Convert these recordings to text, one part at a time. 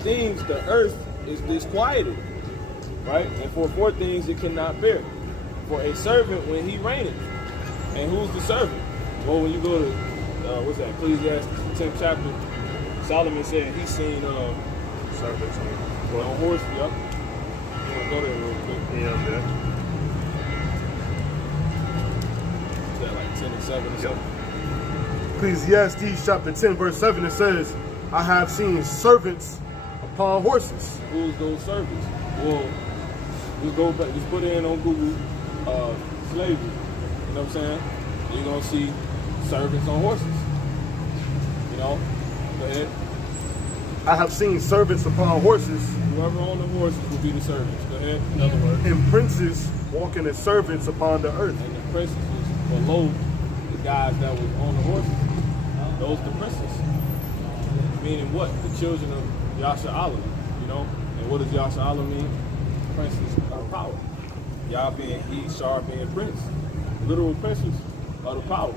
things the earth is disquieted, right? And for 4 things it cannot bear. For a servant when he reigneth. And who's the servant? Well, when you go to, what's that, Ecclesiastes 10th chapter, Solomon said he's seen servants on horse. Yup. You want to go there real quick? Yeah, I'm there. Is that like 10 and 7 or something? Ecclesiastes chapter 10, verse 7, it says, I have seen servants upon horses. Who's those servants? Well, just go back, just put in on Google slavery. You know what I'm saying? You're gonna see servants on horses. You know? Go ahead. I have seen servants upon horses. Whoever owned the horses will be the servants. Go ahead. In other words. And princes walking as servants upon the earth. And the princes was below the guys that was on the horses. Those the princes. Meaning what? The children of Yasha'Allah. You know? And what does Yasha'Allah mean? Princes of power. Yah being Shar being prince. Literal princes of the power.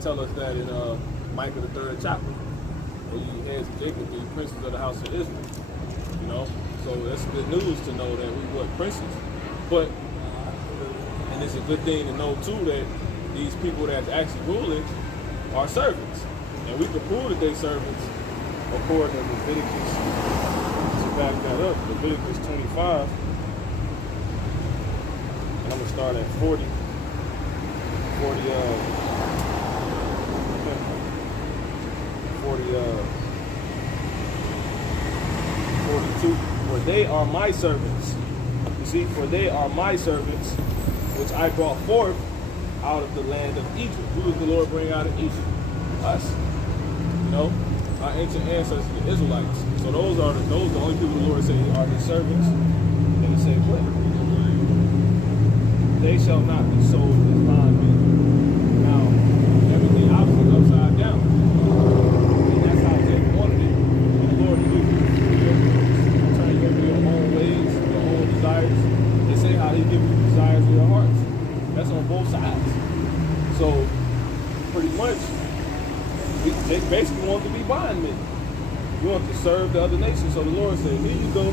Tell us that in Micah the 3rd chapter. Where you heads of Jacob, the princes of the house of Israel. You know? So that's good news to know that we were princes. But, and it's a good thing to know too that these people that's actually ruling are servants. And we can prove that they're servants according to Leviticus. To back that up, Leviticus 25. And I'm going to start at 40. 42. For they are my servants. You see, for they are my servants, which I brought forth out of the land of Egypt. Who did the Lord bring out of Egypt? Us. You know, our ancient ancestors, the Israelites. So those are the only people the Lord said are his servants. And he said, what? They shall not be sold as bondmen. Now, everything opposite is upside down. And that's how they wanted it. And the Lord will turn you over your own ways, your own desires. They say how he give you the desires of your hearts. That's on both sides. So, pretty much, they basically want to be bondmen. We want to serve the other nations. So the Lord said, here you go,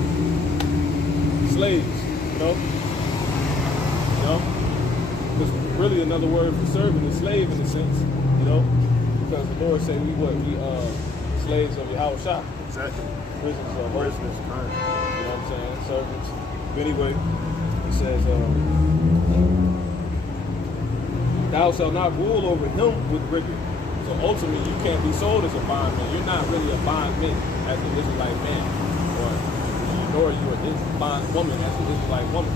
slaves, you know? Because really another word for servant is slave in a sense, you know? Because the Lord said we slaves of Yahweh Shah. Exactly. Prisoners of Moses. You know what I'm saying? Servants. But anyway, he says, thou shalt not rule over him with rigor. So ultimately, you can't be sold as a bondman. You're not really a bondman as an Israelite man, nor you're a bondwoman as an Israelite woman.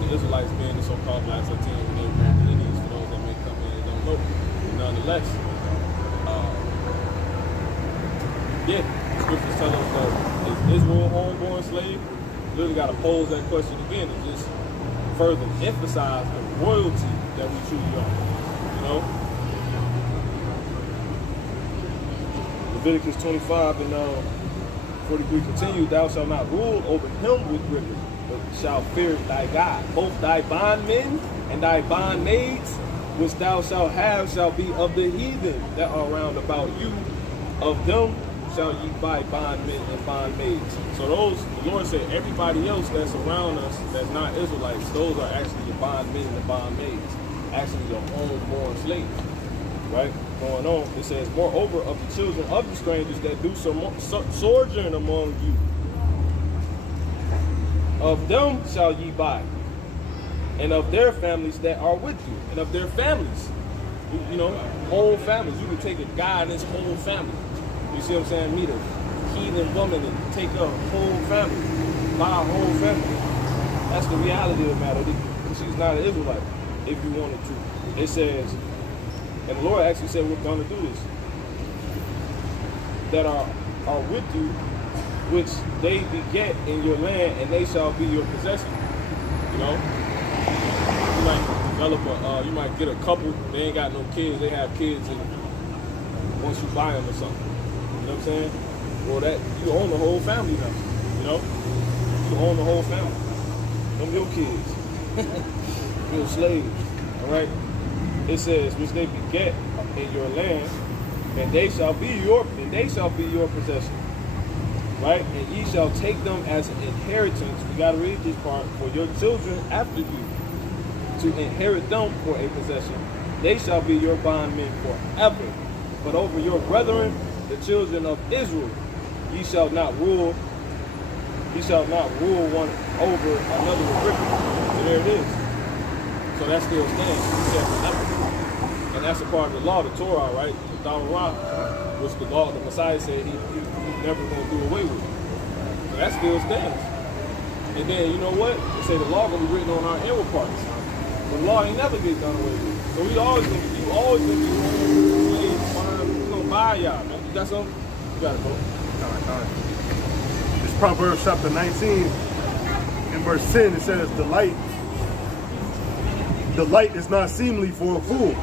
And the Israelites being the so-called Black Latino and Abraham lineage, for those that may come in and don't know. But nonetheless, scriptures tell us that is Israel a homeborn slave? Literally got to pose that question again and just further emphasize the royalty that we truly are. You know? Leviticus 25 and 43 continue, thou shalt not rule over him with rigor, but shalt fear thy God. Both thy bondmen and thy bondmaids, which thou shalt have, shall be of the heathen that are round about you. Of them shall ye buy bondmen and bondmaids. So those, the Lord said, everybody else that's around us that's not Israelites, those are actually the bondmen and the bondmaids, actually your homeborn slaves. Right? Going on, it says, moreover, of the children of the strangers that do sojourn among you, of them shall ye buy, and of their families that are with you, and of their families, you know, whole families. You can take a guy and his whole family. You see what I'm saying? Meet a heathen woman and take a whole family, buy a whole family. That's the reality of the matter. She's not an Israelite, if you wanted to. It says, and the Lord actually said we're going to do this, that are with you, which they beget in your land, and they shall be your possession. You know? You might develop you might get a couple, they ain't got no kids, they have kids, and once you buy them or something. You know what I'm saying? Well, that, you own the whole family now. You know? You own the whole family. Them your kids. Your slaves. Alright? It says, which they beget in your land, and they shall be your possession. right? And ye shall take them as an inheritance. We got to read this part. For your children after you, to inherit them for a possession. They shall be your bondmen forever. But over your brethren, the children of Israel, ye shall not rule. Ye shall not rule one over another with riches. So there it is. So that still stands. He said forever. And that's a part of the law, the Torah, right? The Torah, which the law, the Messiah said he's never going to do away with. So that still stands. And then, you know what? They say the law going to be written on our inward parts. But the law ain't never get done away with. So you always going to be slaves, we're going to buy y'all, man. You got something? You got it, bro. All right. It's Proverbs chapter 19, in verse 10, it says, the light is not seemly for a fool.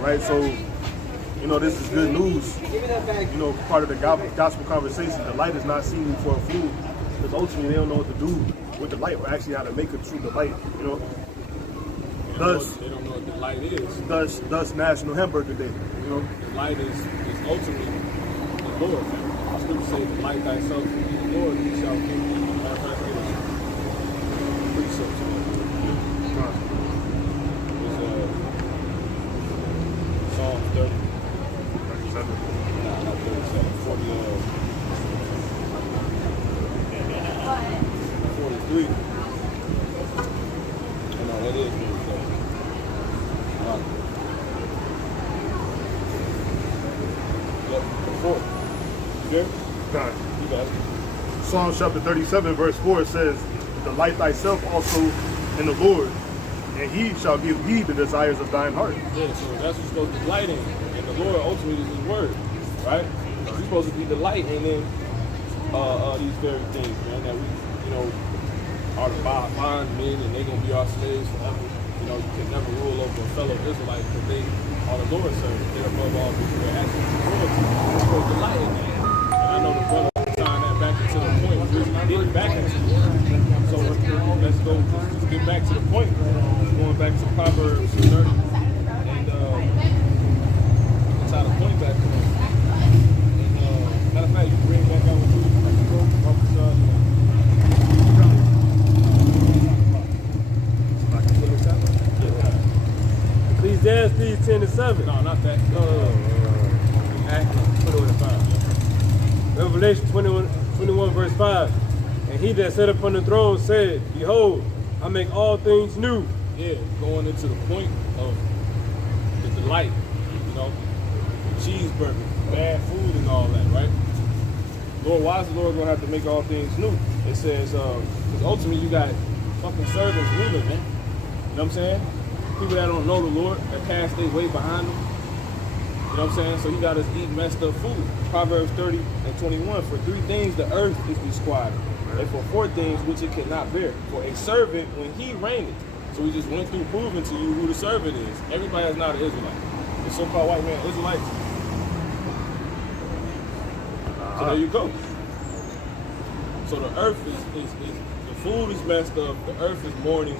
Right, so, you know, this is good news. You know, part of the gospel conversation, the light is not seemly for a fool. Because ultimately they don't know what to do with the light, or actually how to make it through the light, you know. They don't know what the light is. Thus National Hamburger Day, you know. The light is ultimately the Lord. The scripture says, the light thyself in the Lord, he shall give you. Precept to that. Psalm 30. 37. Nah, not 37. 43. Oh, no, that is 47. Yep, 4. You there? God. You got it. Psalm chapter 37, verse 4 says, delight thyself also in the Lord, and he shall give thee the desires of thine heart. Yeah, so that's what's supposed to be delighting. And the Lord ultimately is his word, right? We're supposed to be delighting in these very things, man, that we, you know, are the bondmen and they're going to be our slaves forever. You know, you can never rule over a fellow Israelite because they are the Lord's servants. They're above all people. They're actually royalty. We're supposed to delight in that. And I know the brother signed that back into the point. We're getting back into it. So let's go, just get back to the point. Going back to Proverbs 30. And let's try to point back to it. And matter of fact, you can bring back out with you. Ecclesiastes 10:7. No, not that. Act 21:5. Revelation 21 verse 5. And he that sat upon the throne said, behold, I make all things new. Yeah, going into the point of the delight, you know, cheeseburger, bad food and all that, right? Lord, why is the Lord going to have to make all things new? It says, because ultimately you got fucking servants ruling, man. You know what I'm saying? People that don't know the Lord, that pass their way behind them. You know what I'm saying? So you got us eat messed up food. Proverbs 30 and 21. For 3 things the earth is disquieted, and for 4 things which it cannot bear. For a servant when he reigneth. So we just went through proving to you who the servant is. Everybody is not an Israelite. The so-called white man Israelites. So there you go. So the earth is the food is messed up. The earth is mourning.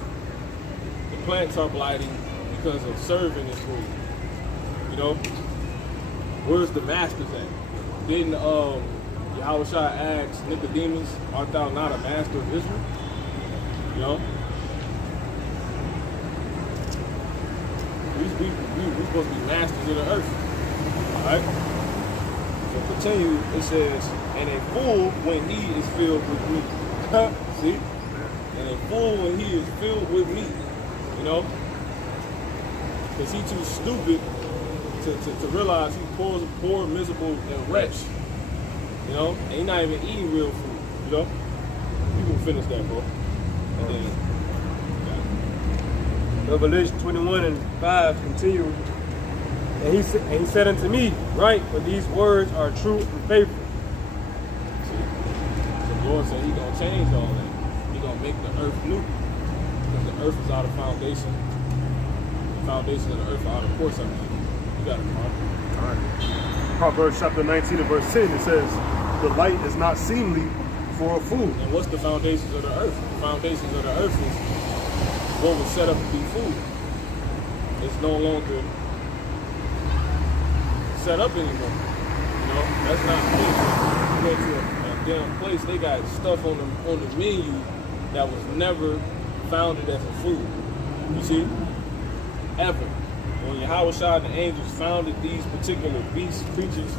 The plants are blighting because of serving this food. You know, where's the masters at? Didn't Yahushua ask Nicodemus, art thou not a master of Israel? You know, we're supposed to be masters of the earth, all right? So continue. It says, and a fool when he is filled with me. See? And a fool when he is filled with me. You know? Because he too stupid to realize he's poor, miserable, and wretched. You know? And he's not even eating real food. You know? You can finish that, bro. And then, Revelation 21:5 continue. And he said unto me, write, for these words are true and faithful. see? So the Lord said he's going to change all that. He's going to make the earth new. Because the earth is out of foundation. The foundation of the earth are out of course, I mean. You got it, Mark. All right. Proverbs chapter 19 and verse 10, it says, the light is not seemly for a fool. And what's the foundations of the earth? The foundations of the earth is what was set up to be food. It's no longer set up anymore. You know, that's not finished. You go to damn place, they got stuff on the menu that was never founded as a food. You see? Ever. When Yahweh Shah and the angels founded these particular beasts, creatures,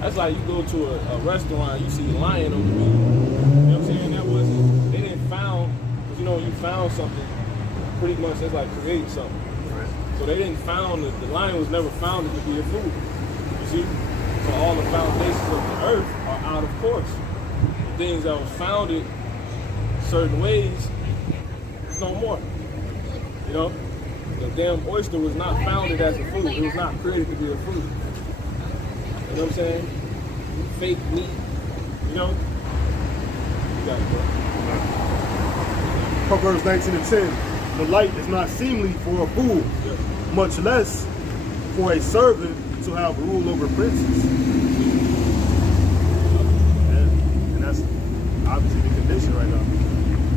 that's like you go to a restaurant, you see a lion on the menu. You know what I'm saying? That wasn't, they didn't found, because you know when you found something, pretty much that's like creating something. Right. So they didn't found, the lion was never founded to be a food. You see? So all the foundations of the earth are out of course. The things that was founded certain ways, it's no more. You know? The damn oyster was not founded as a food. It was not created to be a food. You know what I'm saying? Fake meat. You know? You got it, bro. Proverbs 19:10. The light is not seemly for a fool, much less for a servant to have rule over princes. And that's obviously the condition right now.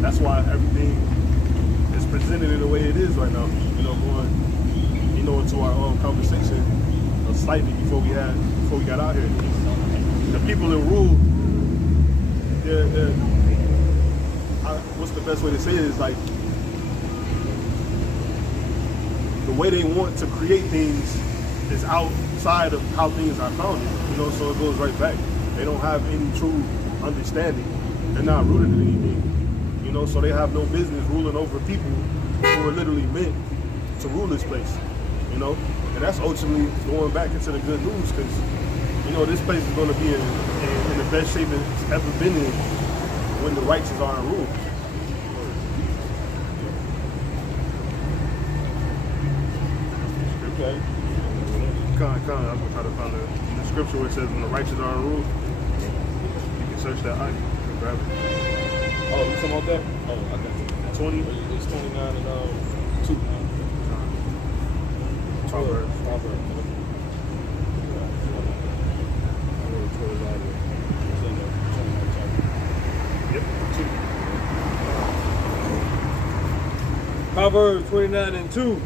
That's why everything is presented in the way it is right now. You know, going, you know, into our conversation slightly before we got out here. The people in rule, what's the best way to say it is like the way they want to create things is outside of how things are founded. You know, so it goes right back. They don't have any true understanding. They're not rooted in anything. You know, so they have no business ruling over people who are literally meant to rule this place. You know, and that's ultimately going back into the good news, because you know this place is going to be in the best shape it's ever been in when the righteous are in rule. Okay. I'm gonna try to find the scripture where it says when the righteous are in rule. You can search that. I can grab it. Oh, you talking about that? Oh, I got you. 20. It's 29 and 2. Proverbs. Yep. 2. Proverbs 29:2.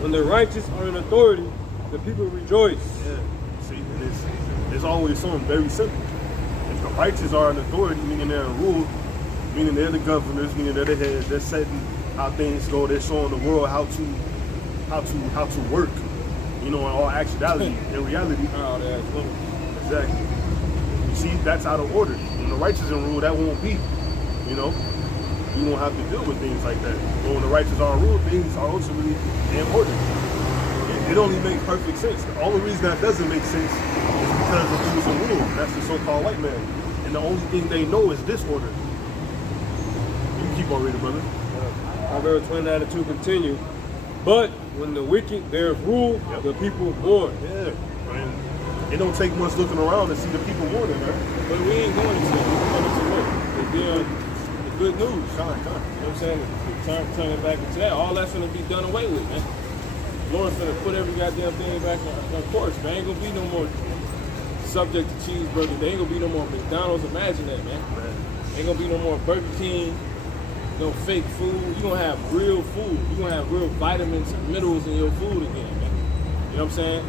When the righteous are in authority, the people rejoice. Yeah. See, and it's always something very simple. If the righteous are in authority, meaning they're in rule, meaning they're the governors, meaning they're the heads, they're setting how things go, they're showing the world how to work. You know, in all actuality, in reality. Oh, that's little. Exactly. You see, that's out of order. When the righteous in rule, that won't be. You know, you won't have to deal with things like that. But when the righteous are in rule, things are ultimately in order. It only makes perfect sense. The only reason that doesn't make sense is because of who's in rule. That's the so-called white man. And the only thing they know is disorder. You can keep on reading, brother. Proverbs 29:2 continue. But when the wicked bear rule, the people mourn. Yeah. And it don't take much looking around to see the people mourning, man. But we ain't going to that. We're coming to what? The good news. Come. You know what I'm saying? Turn it back into that. All that's going to be done away with, man. Lord's going to put every goddamn thing back on course. There ain't going to be no more subject to cheeseburger. There ain't going to be no more McDonald's. Imagine that, man. Ain't going to be no more Burger King. No fake food. You're going to have real food. You're going to have real vitamins and minerals in your food again, man. You know what I'm saying?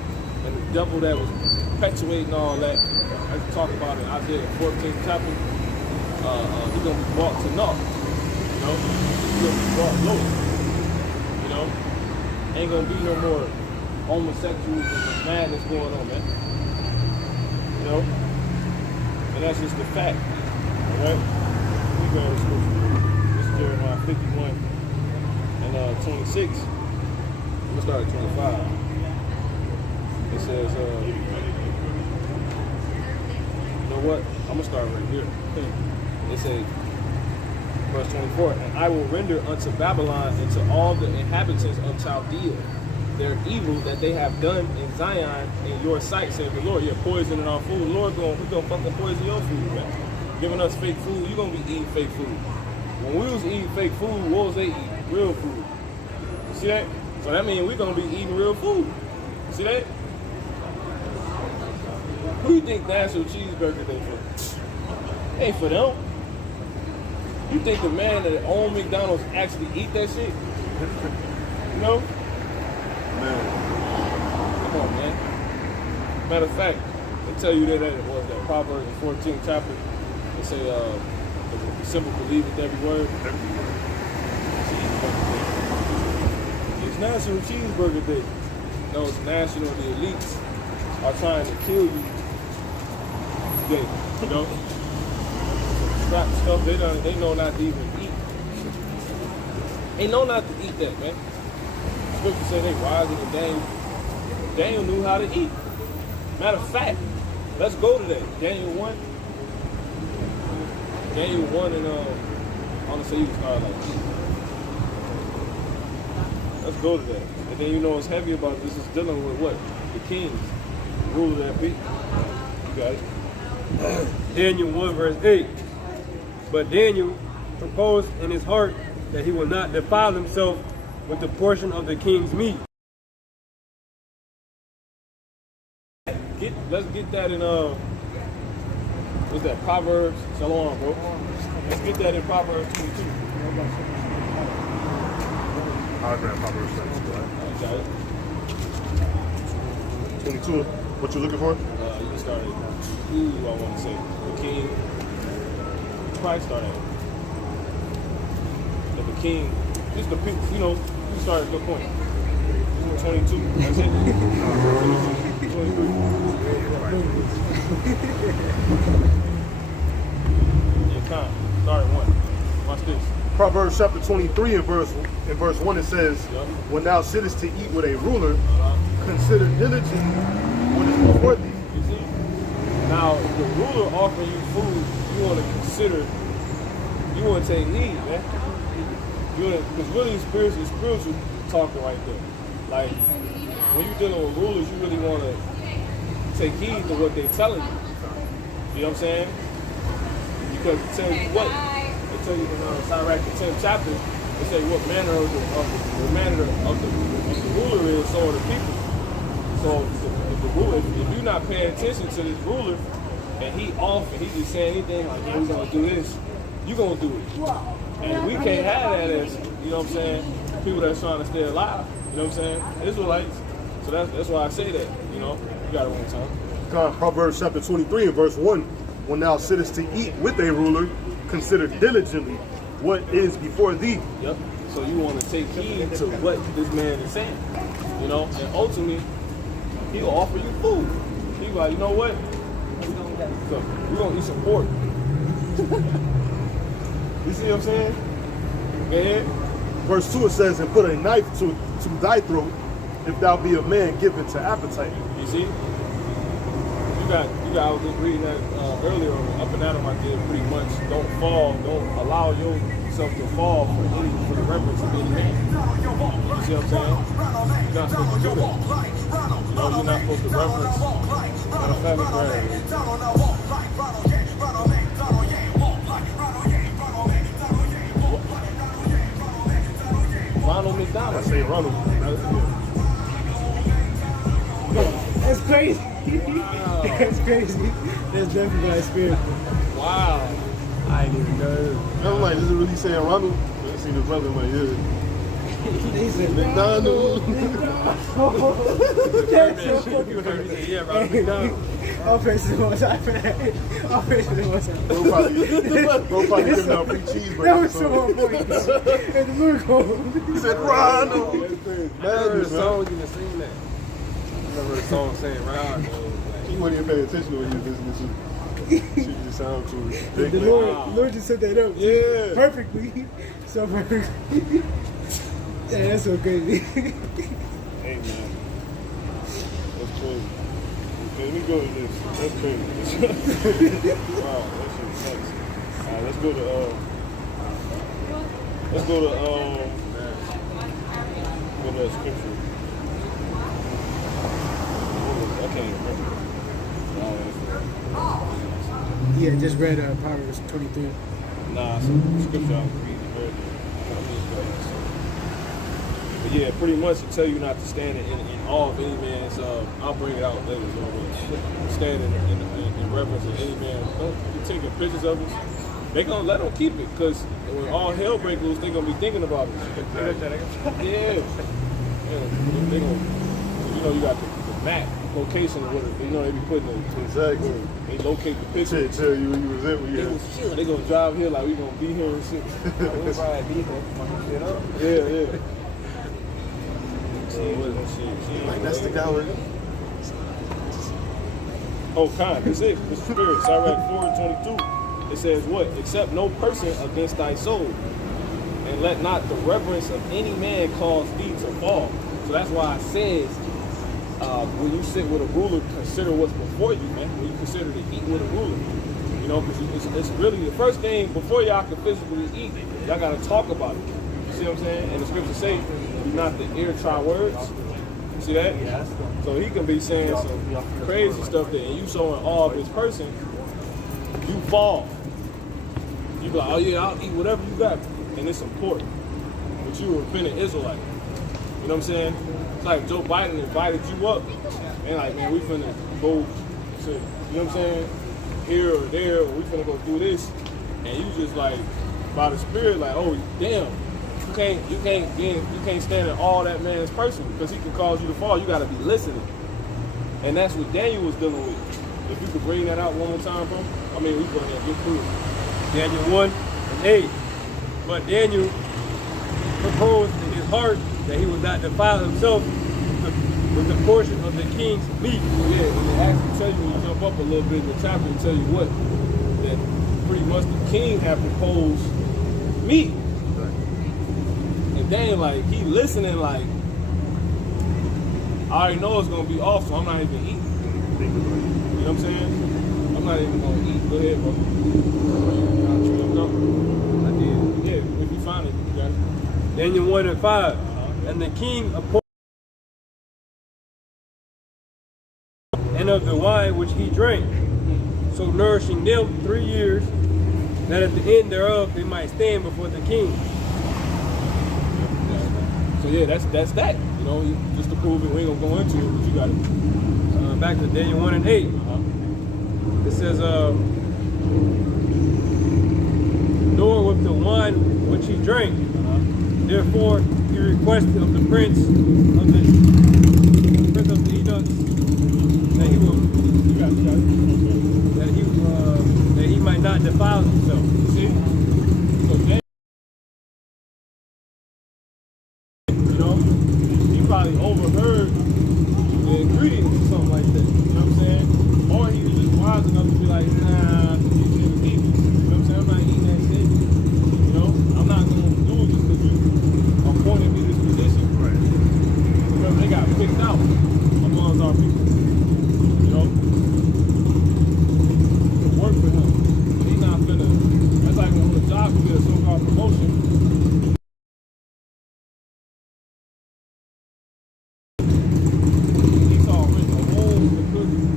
And the devil that was perpetuating all that, as we talk about in Isaiah 14th chapter, he's going to be brought to naught. You know? He's going to be brought low. You know? Ain't going to be no more homosexuals and madness going on, man. You know? And that's just the fact. All right? We go to scripture. Jeremiah 51 and 26. I'm gonna start at 25. It says, you know what? I'm gonna start right here. It says, verse 24, and I will render unto Babylon and to all the inhabitants of Chaldea their evil that they have done in Zion in your sight, says the Lord. You're poisoning our food. The Lord we're gonna fucking poison your food, man. Giving us fake food, you're gonna be eating fake food. When we was eating fake food, what was they eating? Real food. You see that? So that means we're going to be eating real food. You see that? Who do you think National Cheeseburger Day for? Ain't for them. You think the man that owned McDonald's actually eat that shit? You know? Man. Come on, man. Matter of fact, they tell you that it was that Proverbs 14th chapter. They say the simple believeth every word. It's National Cheeseburger Day. No, it's national. The elites are trying to kill you day. You know, scrap stuff they know not to even eat. They know not to eat that, man. Scripture say they rising and Daniel knew how to eat. Matter of fact, let's go to that. Daniel 1. Daniel 1 and I want to say you can start like this. Let's go to that. And then you know what's heavy about this is dealing with what? The kings. The ruler of that people. You got it. Daniel 1 verse 8. But Daniel proposed in his heart that he will not defile himself with the portion of the king's meat. Let's get that in what's that? Proverbs. Shalom, bro. Let's get that in Proverbs 22. I'll grab Proverbs 22. What you looking for? You can start at I want to say the king. Probably start at the king. Just the people, you know. You start at a good point. 22. That's it. 23. Your time. Start at 1. Watch this. Proverbs chapter 23 and verse 1 it says, when thou sittest to eat with a ruler, consider diligently what is before thee. You see? Now, if the ruler offering you food, you want to consider, you want to take heed, man. Because really spiritual talking right there. Like, when you're dealing with rulers, you really want to take heed to what they're telling you. You know what I'm saying? Because it tells you what? It tells you in Sirach, the 10th chapter, it tells you what manner of the ruler is, so are the people. So if the ruler, if you're not paying attention to this ruler, and he just saying anything like, yeah, we're gonna do this, you're gonna do it. And we can't have that as, you know what I'm saying, people that's trying to stay alive. You know what I'm saying? Israelites. So that's why I say that, you know. You got it one time. Proverbs chapter 23 and verse 1. When thou sittest to eat with a ruler, consider diligently what is before thee. Yep. So you want to take heed to what this man is saying. You know, and ultimately, he'll offer you food. He's like, you know what? We're going to eat some pork. You see what I'm saying? Go ahead. Verse 2 it says, and put a knife to thy throat, if thou be a man given to appetite. You see? I was just reading that earlier on Up and Adam I did pretty much. Don't allow yourself to fall for the reference of any man. You see what I'm saying? You're not supposed to do that. You know, you're not supposed to reference a family friend. Ronald McDonald. I say Ronald. That's crazy. Wow. That's crazy. That's definitely my experience. Wow. I didn't even know. I'm like, is it really saying Ronald? I see the brother in my ear. He said McDonald. That's so fucking Yeah, Ronald McDonald. I'll face it one time for that. I'll face it one time. Bro probably giving out free cheeseburgers. That was so on point. And the look He said Ronald. I heard a song even sing that. I never heard a song saying Ronald. He wasn't even paying attention to what he was listening to. She just sound cool. The Lord just set that up. Yeah. Perfectly. So perfectly. Yeah, that's so crazy. Hey, man. That's crazy. Okay, let me go to this. That's crazy. Wow, that shit is nuts. Alright, let's go to scripture. I can't remember. Yeah, just read Proverbs 23. Nah, some scripture I was reading earlier. But yeah, pretty much to tell you not to stand in awe of any man's, I'll bring it out later, stand in reverence of any man. Don't be taking pictures of us. They gonna let them keep it, because when all hell breaks loose, they gonna be thinking about it. Yeah. They gonna, you know, you got the Mac. location of what you know they be putting it. Exactly. They locate the picture. Tell you where you was at when you They had. was chilling. They gonna drive here like we gonna be here and shit. We'll ride these and fucking shit up. Yeah. Like, that's the guy with. Oh, kind. That's it. The spirit. Sirach 4:22. It says what? Accept no person against thy soul, and let not the reverence of any man cause thee to fall. So that's why I says, when you sit with a ruler, consider what's before you, man. When you consider to eat with a ruler, you know, because it's really the first thing before y'all can physically eat. Y'all got to talk about it. You see what I'm saying? And the scriptures say, do not the ear try words. You see that? So he can be saying some crazy stuff that, and you so in awe of this person, you fall. You be like, oh yeah, I'll eat whatever you got, and it's important. But you a repentant Israelite. You know what I'm saying? It's like Joe Biden invited you up, and like, man, we finna go to, you know what I'm saying, here or there, or we finna go do this, and you just like, by the spirit, like, oh damn, you can't stand in all that man's person because he can cause you to fall. You gotta be listening, and that's what Daniel was dealing with. If you could bring that out one more time, bro. I mean, we go ahead and get through it. Daniel 1:8. But Daniel proposed in his heart that he would not defile himself with the portion of the king's meat. Yeah, and it actually tell you when you jump up a little bit in the chapter and tell you what, that pretty much the king had proposed meat. And Daniel, like, he listening like, I already know it's gonna be off, so I'm not even eating. You know what I'm saying? I'm not even gonna eat. Go ahead, bro. I did. Yeah, if you find it, you got it. Daniel 1:5. And the king appointed and of the wine which he drank, so nourishing them 3 years, that at the end thereof they might stand before the king. So yeah, that's that. You know, just to prove it, we ain't gonna go into it, but you got it. Back to Daniel 1:8. It says, nor with the wine which he drank. Therefore he requested of the prince of the eunuchs that he will that he might not defile himself. See? So Daniel, you know, he probably overheard the ingredients or something like that. You know what I'm saying? Or he was just wise enough to be like, nah, you shouldn't eat this. You know what I'm saying? I'm not eating that shit. You know, I'm not gonna do it just because you appointed me this position. Right. Remember, they got picked out amongst our people. You know? To work for him. He's not finna. That's like when on the job you get a so-called promotion. Esau went to own the cookies.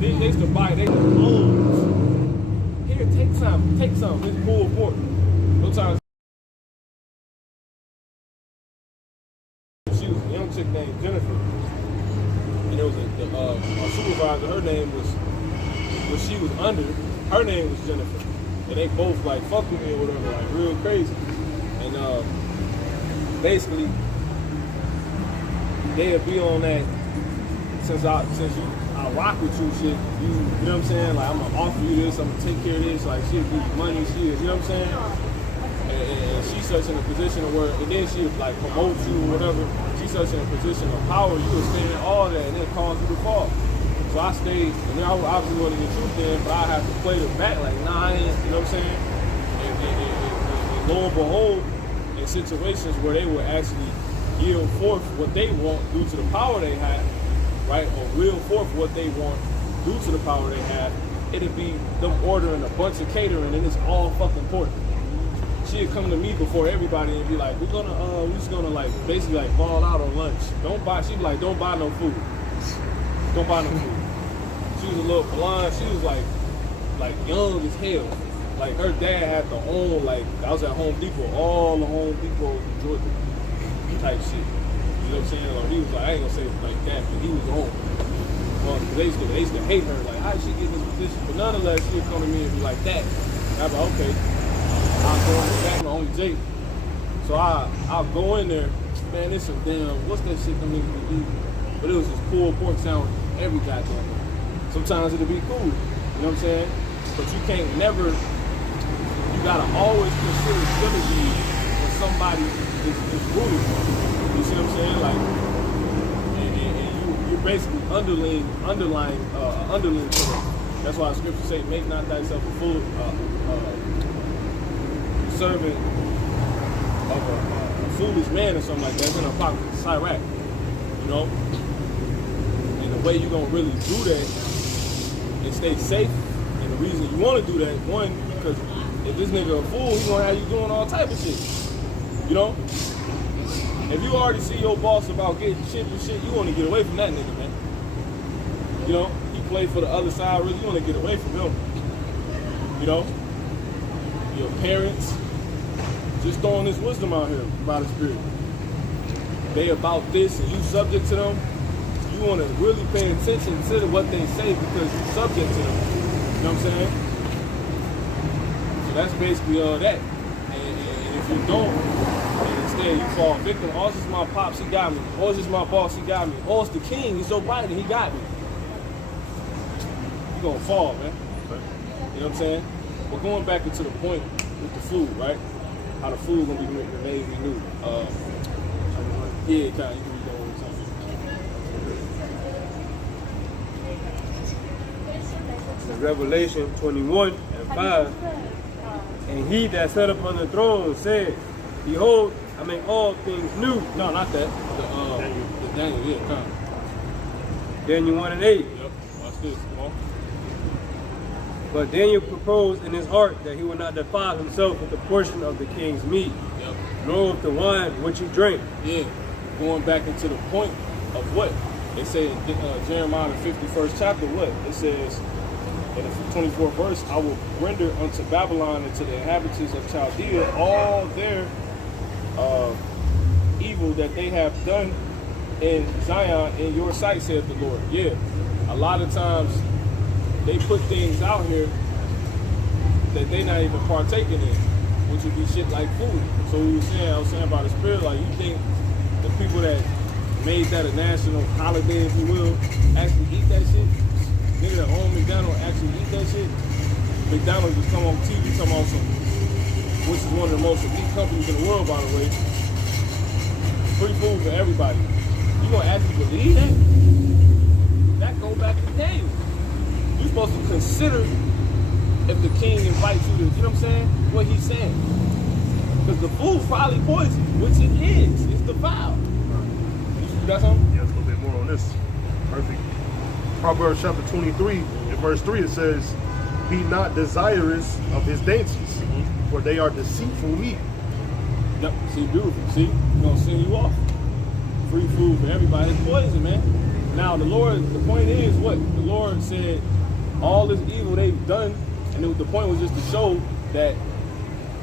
They used to buy their loans. Here, take some. It's pulled pork. No time. She was a young chick named Jennifer, and there was a supervisor. Her name was, what she was under, her name was Jennifer, and they both like fucked with me or whatever, like real crazy. And basically, they'd be on that since I rock with you, shit. You know what I'm saying? Like, I'm gonna offer you this, I'm gonna take care of this. Like, she'll give you money, you know what I'm saying? And she's such in a position of where, and then she would like promote you or whatever. She's such in a position of power, you would stay in all that, and then cause you to fall. So I stayed, and then I obviously wasn't the truth then, but I have to play the back like, nah, I ain't, you know what I'm saying? And lo and behold, in situations where they would actually yield forth what they want due to the power they have, right? Or wield forth what they want due to the power they have, it'd be them ordering a bunch of catering and it's all fucking pork. She'd come to me before everybody and be like, we're just gonna like basically like ball out on lunch. She'd be like, don't buy no food. Don't buy no food. She was a little blonde, she was like young as hell. Like her dad had to own, like, I was at Home Depot, all the Home Depot in Georgia type shit. You know what I'm saying? Like, he was like, I ain't gonna say it like that, but he was on. Well, they used to hate her, like, how did she get in this position? But nonetheless, she'd come to me and be like that. And I'd be like, okay, I'll go in the back, my only Jake. So I'll go in there, man, this some damn, what's that shit them niggas be eating? But it was this pulled pork sandwich. every goddamn thing. Sometimes it'll be cool, you know what I'm saying? But you can't never, you gotta always consider synergy when somebody is ruling. You see what I'm saying? Like, and you're basically underlying to them. That's why the scripture say, make not thyself a fool, servant of a foolish man or something like that. It's in Apocalypse, Iraq, you know? And the way you're gonna really do that and stay safe, and the reason you wanna do that, one, because if this nigga a fool, he gonna have you doing all type of shit, you know? If you already see your boss about getting shit and shit, you wanna get away from that nigga, man. You know? He played for the other side, really, you wanna get away from him, you know? Your parents, just throwing this wisdom out here by the Spirit. They about this and you subject to them, you want to really pay attention to what they say because you're subject to them. You know what I'm saying? So that's basically all that. And if you don't, and instead you fall victim, oh, this is my pops, he got me. Oh, this is my boss, he got me. Oh, it's the king, he's Joe Biden, he got me. You're going to fall, man. You know what I'm saying? But going back into the point with the food, right? How the food gonna be made renewed. Yeah, kind of. You can be going with something. Revelation 21:5. And he that sat upon the throne said, behold, I make all things new. No, not that. The Daniel, yeah, kind of. Daniel 1:8. Yep, watch this, come on. But Daniel proposed in his heart that he would not defile himself with the portion of the king's meat, Yep. nor with the wine which he drank. Yeah, going back into the point of what? They say in Jeremiah the 51st chapter, what? It says, in the 24th verse, I will render unto Babylon and to the inhabitants of Chaldea all their evil that they have done in Zion in your sight, saith the Lord. Yeah, a lot of times they put things out here that they not even partaking in, which would be shit like food. So I was saying about the Spirit, like you think the people that made that a national holiday, if you will, actually eat that shit? Nigga that own McDonald's actually eat that shit? McDonald's just come on TV talking about some, which is one of the most elite companies in the world, by the way. Free food for everybody. You gonna actually believe that? That go back to Daniel. You're supposed to consider if the king invites you to, you know what I'm saying? What he's saying. Because the food's probably poison, which it is. It's defiled. You got something? Yeah, a little bit more on this. Perfect. Proverbs chapter 23, in verse 3, it says, be not desirous of his dainties, for they are deceitful meat. Yep, see, beautiful. See, we're going to send you off. Free food for everybody. It's poison, man. Now, the point is what? The Lord said, all this evil they've done, and the point was just to show that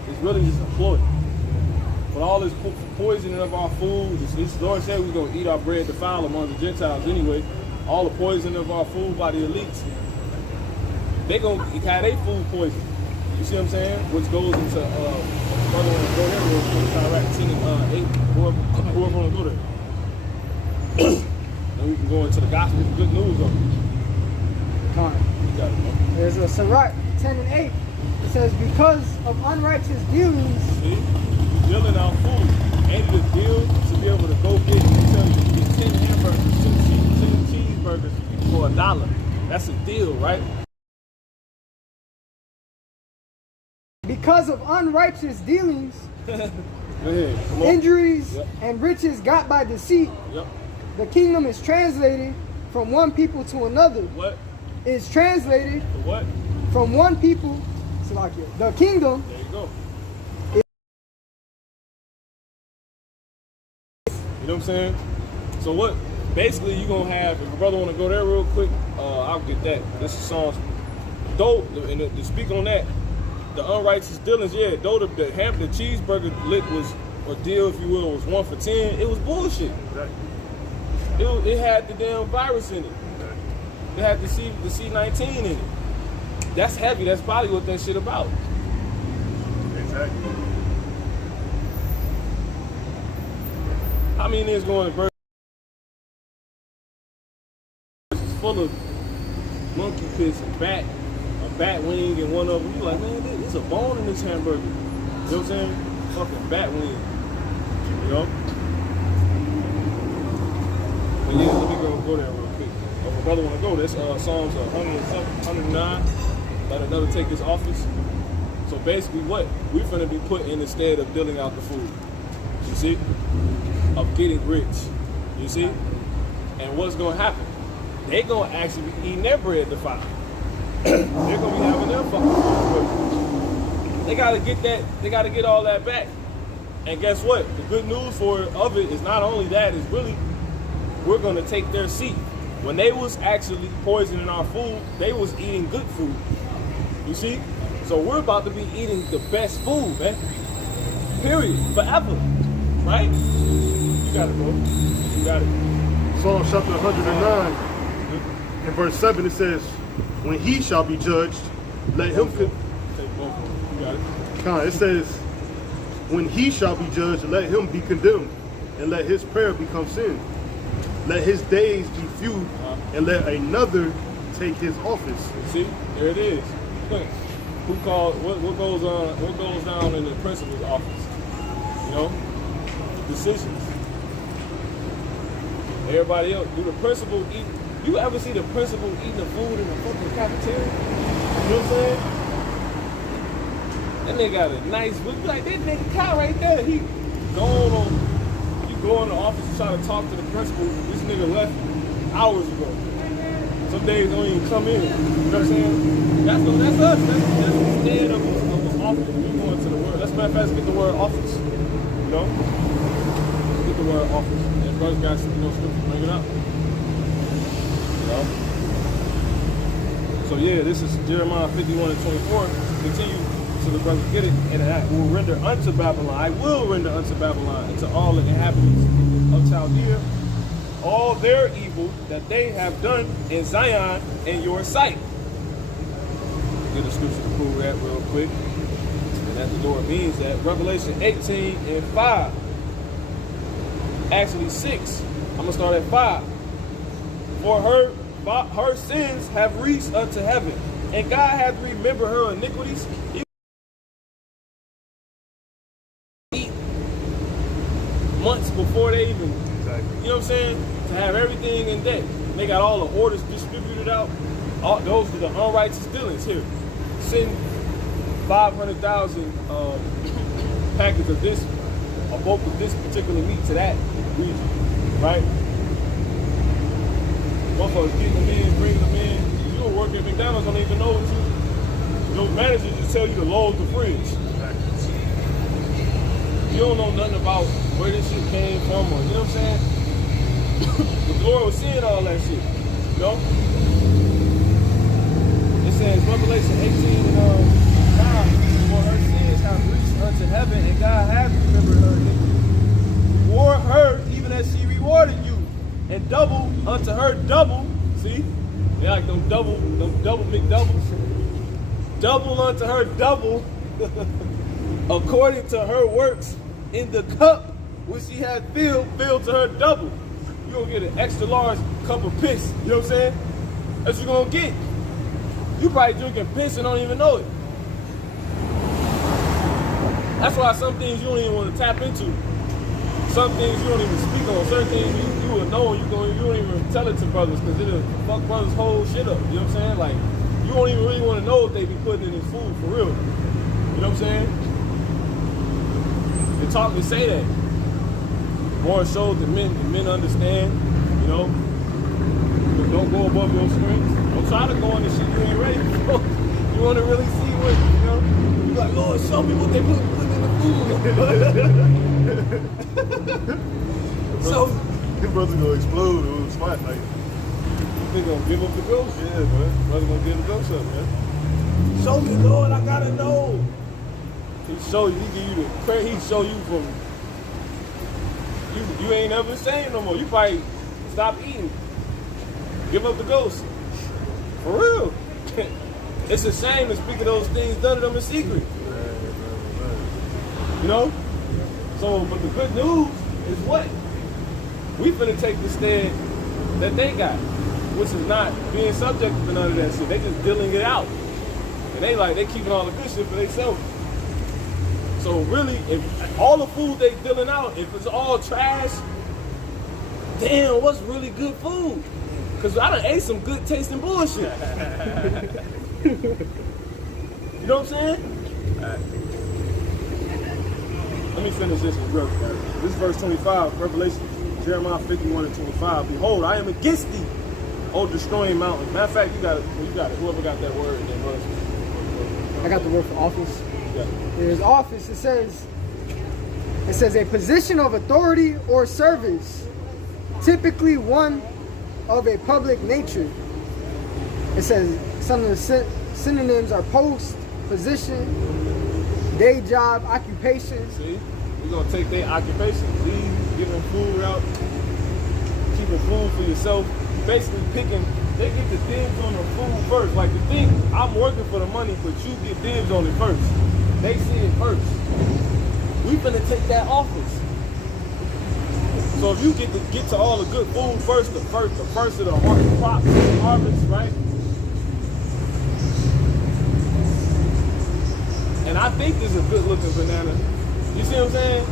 it's really just a ploy. But all this poisoning of our food, this Lord said we're going to eat our bread defiled among the Gentiles anyway. All the poisoning of our food by the elites, they going to have their food poisoned. You see what I'm saying? Which goes into, brother want to go there real quick, Iraq 10 and 8, whoever want to go there. Then we can go into the gospel, good news of it. Time. You got it, man. There's a Sirach 10 and 8. It says, because of unrighteous dealings. See? You're dealing out food. Ain't it a deal to be able to go get 10 hamburgers, 10 cheeseburgers for $1? That's a deal, right? Because of unrighteous dealings, Go ahead. Come on. injuries, Yep. and riches got by deceit, Yep. the kingdom is translated from one people to another. What? It's translated The what? from one people, Salakia, the kingdom. There you go. You know what I'm saying? So what? Basically, you're going to have, if a brother want to go there real quick, I'll get that. This is Psalms. Though, and to speak on that, the unrighteous dealings, yeah, though the cheeseburger lick was, or deal, if you will, was 1 for 10, it was bullshit. Exactly. It had the damn virus in it. It had the C19 in it. That's heavy. That's probably what that shit about. Exactly. How many niggas going to burger full full of monkey pits and a bat wing and one of them. You like, man, there's a bone in this hamburger. You know what I'm saying? Fucking bat wing. You know? But yeah, let me go there real quick. If a brother want to go, that's Psalms 109. Let another take his office. So basically what? We're going to be put in the stead of dealing out the food. You see? Of getting rich. You see? And what's going to happen? They're going to actually be eating their bread to fire. They're going to be having their fucking food. They got to get that. They got to get all that back. And guess what? The good news of it is not only that, it's really we're going to take their seat. When they was actually poisoning our food, they was eating good food. You see? So we're about to be eating the best food, man. Period. Forever. Right? You got it, bro. You got it. Psalm chapter 109, in verse 7, it says, when he shall be judged, let him... Take both of them. You got it. It says, when he shall be judged, let him be condemned, and let his prayer become sin. Let his days be few, and let another take his office. See, there it is. Look, what goes down in the principal's office? You know, decisions. Everybody else, do the principal eat? You ever see the principal eating the food in the fucking cafeteria? You know what I'm saying? That nigga got a nice, like that nigga Kyle right there. He going on. You go in the office and try to talk to the principal. This nigga left hours ago. Some days don't even come in. You know what I'm saying? That's us. That's instead of an office. We going to the word. Let's matter of fact, get the word office. You know? Get the word office. And brothers got scripture, bring it up. You know? So yeah, this is Jeremiah 51 and 24. Continue so the brothers get it. And I will render unto Babylon. I will render unto Babylon and to all the inhabitants of Chaldea all their evil that they have done in Zion in your sight. Get a scripture to prove that real quick. And that the Lord means that. Revelation 18 and 5. Actually 6. I'm going to start at 5. For her sins have reached unto heaven, and God hath remembered her iniquities. Eat months before they even, you know what I'm saying? To have everything in debt. They got all the orders distributed out. All those are the unrighteous dealings here. Send 500,000 packets of this, or bulk of this particular meat to that region, right? Motherfuckers getting them in, bringing them in. You don't work at McDonald's, don't even know what your manager just tell you to load the fridge. You don't know nothing about where this shit came from, or you know what I'm saying? The Lord was seeing all that shit, you know? It says, Revelation 18 and 5, for her sins have reached unto heaven, and God has remembered her iniquity. Reward her even as she rewarded you, and double unto her double. See? They like them double McDoubles. Double unto her double, according to her works in the cup which she had filled to her double. You're gonna get an extra large cup of piss. You know what I'm saying? That's what you're gonna get. You probably drinking piss and don't even know it. That's why some things you don't even want to tap into. Some things you don't even speak on. Certain things you will know, you don't even tell it to brothers because it'll fuck brothers' whole shit up. You know what I'm saying? Like, you don't even really want to know what they be putting in this food for real. You know what I'm saying? They talk to say that. More shows that men understand, you know. But don't go above your strengths. Don't try to go on the shit you ain't ready for. You want to really see what, you know. You're like, Lord, show me what they put in the food. So, His brother gonna explode on the spot, like. They gonna give up the ghost? Yeah, man. Brother gonna give the ghost up, man. Show me, Lord, I gotta know. He show you, he give you the credit, he show you from. You ain't ever saying no more. You probably stop eating. Give up the ghost. For real. It's a shame to speak of those things done to them in secret. You know? So, but the good news is what? We finna take the stand that they got. which is not being subject to none of that shit. They just dealing it out. And they keeping all the good shit for themselves. So really, if all the food they dealing out, if it's all trash, damn, what's really good food? Because I done ate some good tasting bullshit. You know what I'm saying? Let me finish this one real quick. This is verse 25, Revelation, Jeremiah 51 and 25. Behold, I am against thee, O destroying mountain. Matter of fact, you got it. Whoever got that word in verse. I got the word for office. Yeah. There's office. It says a position of authority or service, typically one of a public nature. It says some of the synonyms are post, position, day job, occupation. See, we're gonna take their occupation, leave, giving food out, keeping food for yourself. Basically picking, they get the dibs on the food first. Like the thing, I'm working for the money, but you get dibs on it first. They see it first. We finna take that office. So if you get to all the good food first, the first of the crops, the harvest, right? And I think this is a good looking banana. You see what I'm saying?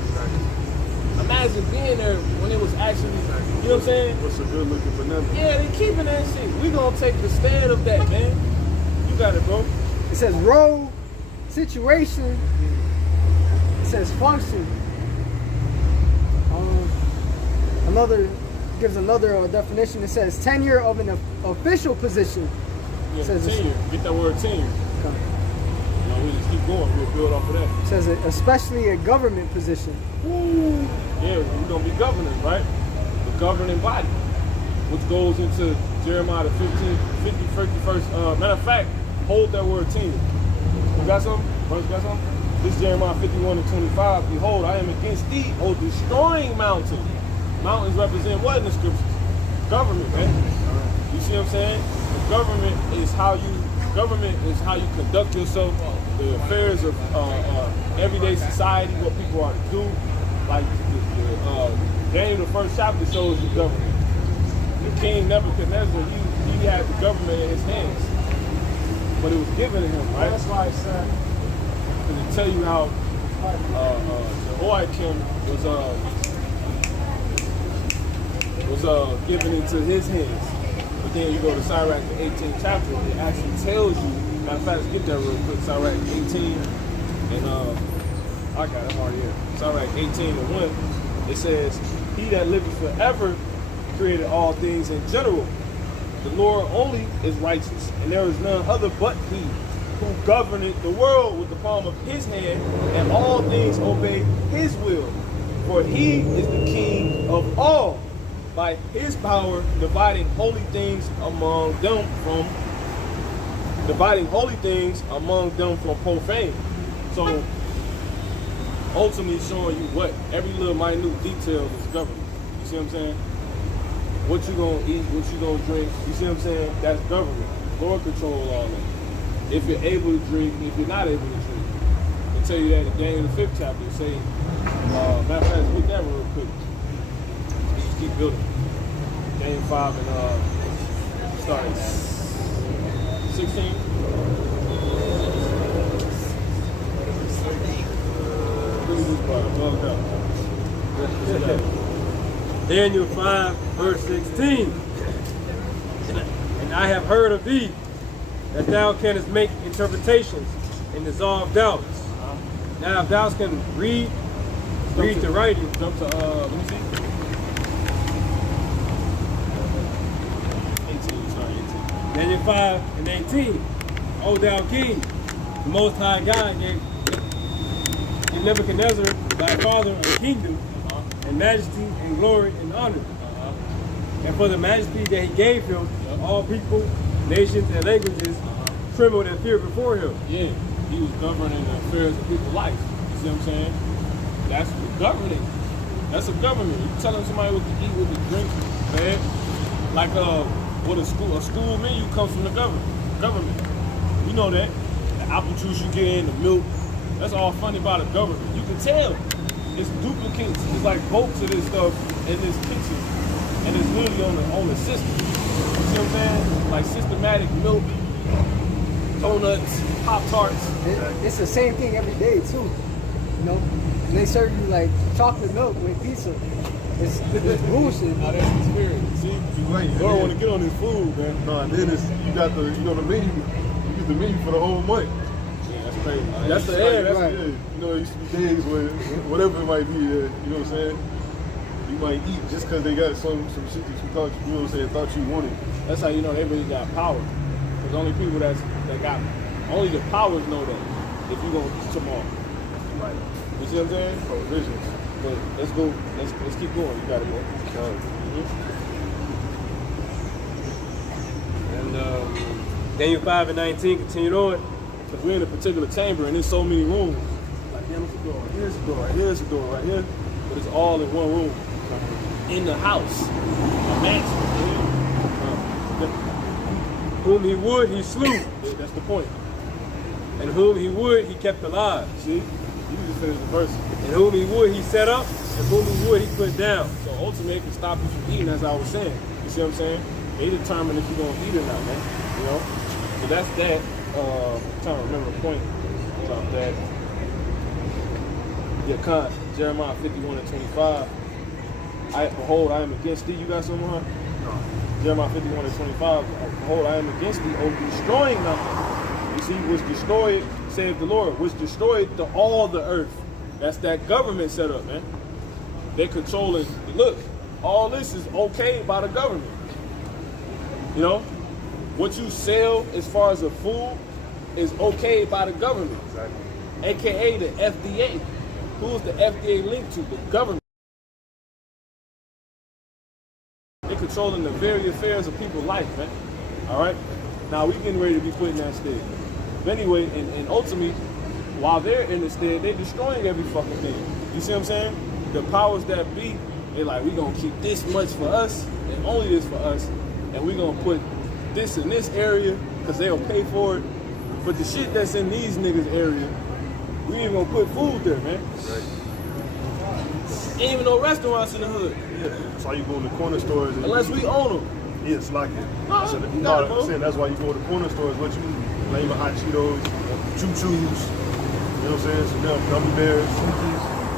Imagine being there when it was actually, you know what I'm saying? What's a good looking banana? Yeah, they keeping that shit. We gonna take the stand of that, man. You got it, bro. It says role, situation. It says function. Gives another definition. It says tenure of an official position. Yeah, It says tenure. Get that word tenure. Okay. We just keep going. We'll build off of that. It says especially a government position. Woo. Yeah, we're gonna be governors, right? The governing body, which goes into Jeremiah the 51st. Matter of fact, hold that word tenure. You got something? Brothers, got something? This is Jeremiah 51 and 25. Behold, I am against thee, O destroying mountain. Mountains represent what in the scriptures? Government, man. You see what I'm saying? The government is how you conduct yourself, the affairs of everyday society, what people are to do. Like Daniel, the first chapter shows the government. The king Nebuchadnezzar, he had the government in his hands, but it was given to him, right? That's why I said. To tell you how Jehoiakim was given into his hands. But then you go to Sirach, the 18th chapter, it actually tells you, matter of fact, let's get that real quick, Sirach 18, and I got it already here. Sirach 18 and 1, it says, he that liveth forever created all things in general. The Lord only is righteous, and there is none other but he, who governeth the world with the palm of his hand, and all things obey his will. For he is the king of all, by his power dividing holy things among them from profane. So ultimately showing you what every little minute detail is government. You see what I'm saying? What you gonna eat, what you gonna drink, you see what I'm saying? That's government. Lord control all that. If you're able to drink, if you're not able to drink. I'll tell you that in Daniel the 5th chapter, it say, matter of fact, look that real quick. Just keep building. Daniel 5 and start at 16. Daniel 5, verse 16. And I have heard of thee, that thou canst make interpretations and dissolve doubts. Now, if thou can read the writing. Jump to, let me see. 18, sorry, 18. Daniel 5 and 18. O thou king, the Most High God gave Nebuchadnezzar thy father a kingdom, and majesty and glory and honor. And for the majesty that he gave him, all people, nations, and languages trembled and feared before him. Yeah, he was governing the affairs of people's life. You see what I'm saying? That's governing. That's a government. You telling somebody what to eat, what to drink, man. Like what a school menu comes from the government. You know that. The apple juice you get in, the milk. That's all funny about a government. You can tell. It's duplicates. It's like bolts of this stuff in this kitchen. And it's literally on the system. see what I'm saying? Like systematic milk, donuts, Pop-Tarts. It's the same thing every day too. You know? And they serve you like chocolate milk with pizza. It's bullshit. Now that's the spirit. See? You right. You don't want to get on this food, man. No, and then it's, you got the, you know, the menu. You get the menu for the whole month. Yeah, that's crazy. That's the Like, air. That's yeah, you know, it used to be days where, whatever it might be, you know what I'm saying? You might eat just because they got some shit that you thought, you know what I'm saying, thought you wanted. That's how you know they really got power. Because only people that got, only the powers know that. If you gonna eat tomorrow. Right. You see what I'm saying? Provisions. But let's go. Let's keep going. You gotta go. And Daniel 5:19 continued on. Because we're in a particular chamber and there's so many rooms. Like, damn, it's a door. Here's a door. Right here's a door. Right here. But it's all in one room. In the house. A mansion. Whom he would, he slew. Yeah, that's the point. And whom he would, he kept alive. See? You just finished the verse. And whom he would, he set up. And whom he would, he put down. So ultimately, it can stop you from eating, as I was saying. You see what I'm saying? They determine if you're gonna eat or not, man. You know? So that's that. I'm trying to remember the point about that. Yeah, Jeremiah 51:25. Behold, I am against thee. You got something, huh? No. Jeremiah 51:25. Behold, I am against thee, O destroying nothing. You see, which destroyed, saith the Lord, which destroyed all the earth. That's that government set up, man. They controlling. Look, all this is okay by the government. You know, what you sell as far as a food is okay by the government. Exactly. AKA the FDA. Who's the FDA linked to? The government. They're controlling the very affairs of people's life, man. All right? Now, we getting ready to be put in that stead. But anyway, and ultimately, while they're in the stead, they're destroying every fucking thing. You see what I'm saying? The powers that be, they're like, we gonna keep this much for us, and only this for us, and we gonna put this in this area, because they'll pay for it. But the shit that's in these niggas' area, we ain't gonna put food there, man. Right. Ain't even no restaurants in the hood. Yeah. That's why you go in the corner stores. And Unless we own them. yeah, it's like it. No, I said, you no, got it, bro. I'm saying that's why you go to the corner stores. What you eat? Flavor hot Cheetos, choo-choos. You know what I'm saying? So now gummy bears,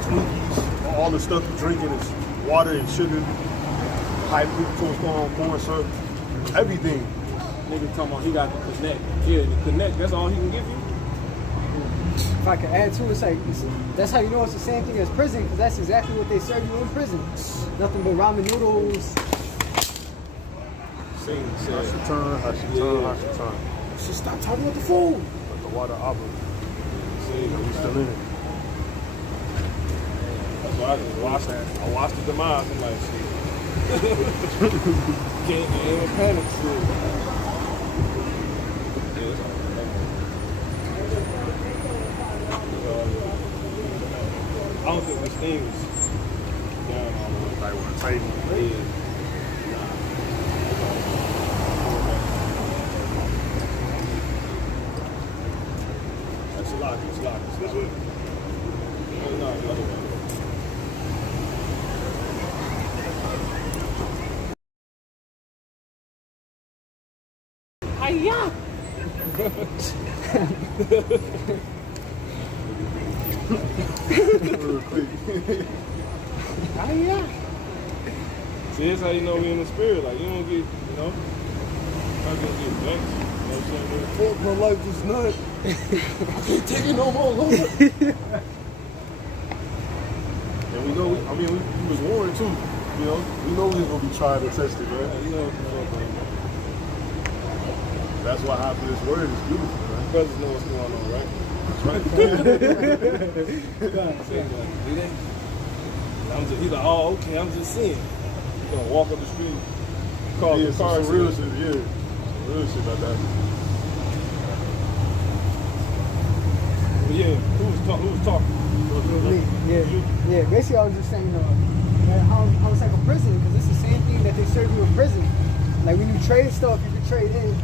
Twinkies, all the stuff you're drinking is water and sugar, high fructose corn syrup, everything. Nigga talking about he got the connect. Yeah, the connect, that's all he can give you. If I could add to it, it's like that's how you know it's the same thing as prison, because that's exactly what they serve you in prison. Nothing but ramen noodles. Hashatan. Just stop talking about the food. But the water opera, See, we still in it. that's why I just watched that. I watched the demise. I'm like, shit. Can't even panic, shit. Yeah, it's all I don't think this thing is down all the way. Like when Titan. Yeah. That's a lot. It's a lot. This way. No, the other way. Hiya! Real quick. Hiya! See, that's how you know we in the spirit. Like, you don't get, you know, not gonna get vexed. You know what I'm saying? Fuck, my life is not. I can't take it no more, Lord. And we know, I mean, we was warned too. You know, we know we was gonna be tried and tested, right? You know what I'm saying? That's why half of this word is beautiful, right? Brothers know what's going on, right? That's right. See that? He's like, oh, okay, I'm just seeing. He's gonna walk up the street, call Yeah, the car. some real shit, yeah. Some real shit like that. Yeah, who was talking? Me. Yeah. Basically, I was just saying how it's like a prison, because it's the same thing that they serve you in prison. Like when you trade stuff, you can trade in,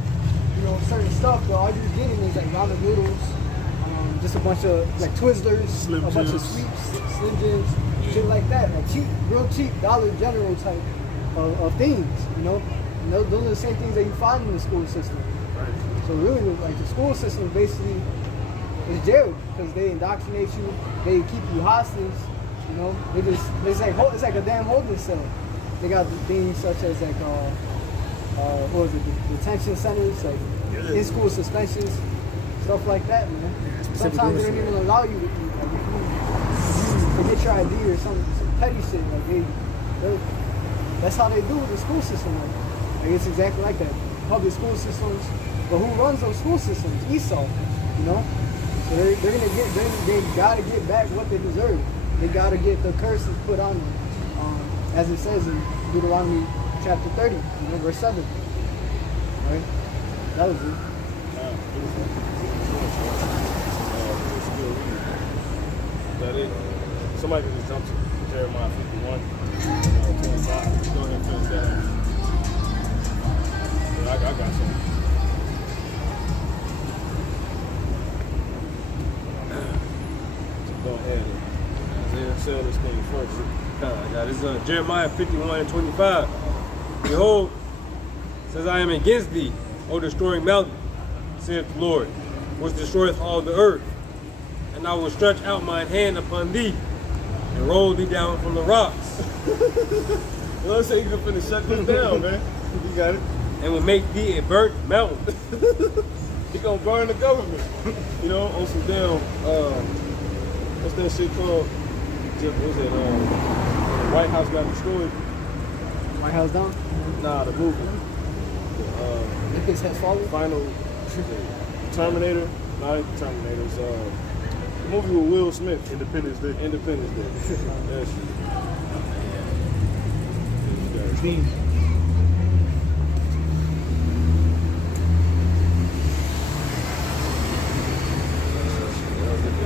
you know, certain stuff, but all you're getting is like ramen noodles, just a bunch of like Twizzlers, Slim a bunch of Jims. sweeps, Slim Jims, shit like that, like cheap, real cheap Dollar General type of things, you know. those are the same things that you find in the school system. Right. So really, like the school system basically is jail because they indoctrinate you, they keep you hostage. You know, it's like a damn holding cell. They got things such as like what was it, detention centers, like in school suspensions, stuff like that, man. Sometimes they don't even allow you to eat. Like if you forget your ID or some petty shit, like that's how they do with the school system. Like it's exactly like that. Public school systems, but who runs those school systems? Esau, you know. So they gotta get back what they deserve. They gotta get the curses put on them, as it says in Deuteronomy chapter 30, verse 7. Right? That was it. Is that it? Somebody can just jump to Jeremiah 51, 25. Let's go ahead and finish that. Yeah, I got something. So go ahead. Isaiah, sell this thing first. I got this Jeremiah 51 and 25. Behold, says I am against thee, O destroying mountain, saith the Lord, which destroyeth all the earth. And I will stretch out mine hand upon thee, and roll thee down from the rocks. You know, say you can finish shut this down, man. You got it. And will make thee a burnt mountain. He gonna burn the government. You know, on some damn, what's that shit called? What was it? The White House got destroyed. White House down? Nah, the movie. Olympics has fallen? Final Terminator. Not Terminator. It's the movie with Will Smith. Independence Day. Independence Day. That shit.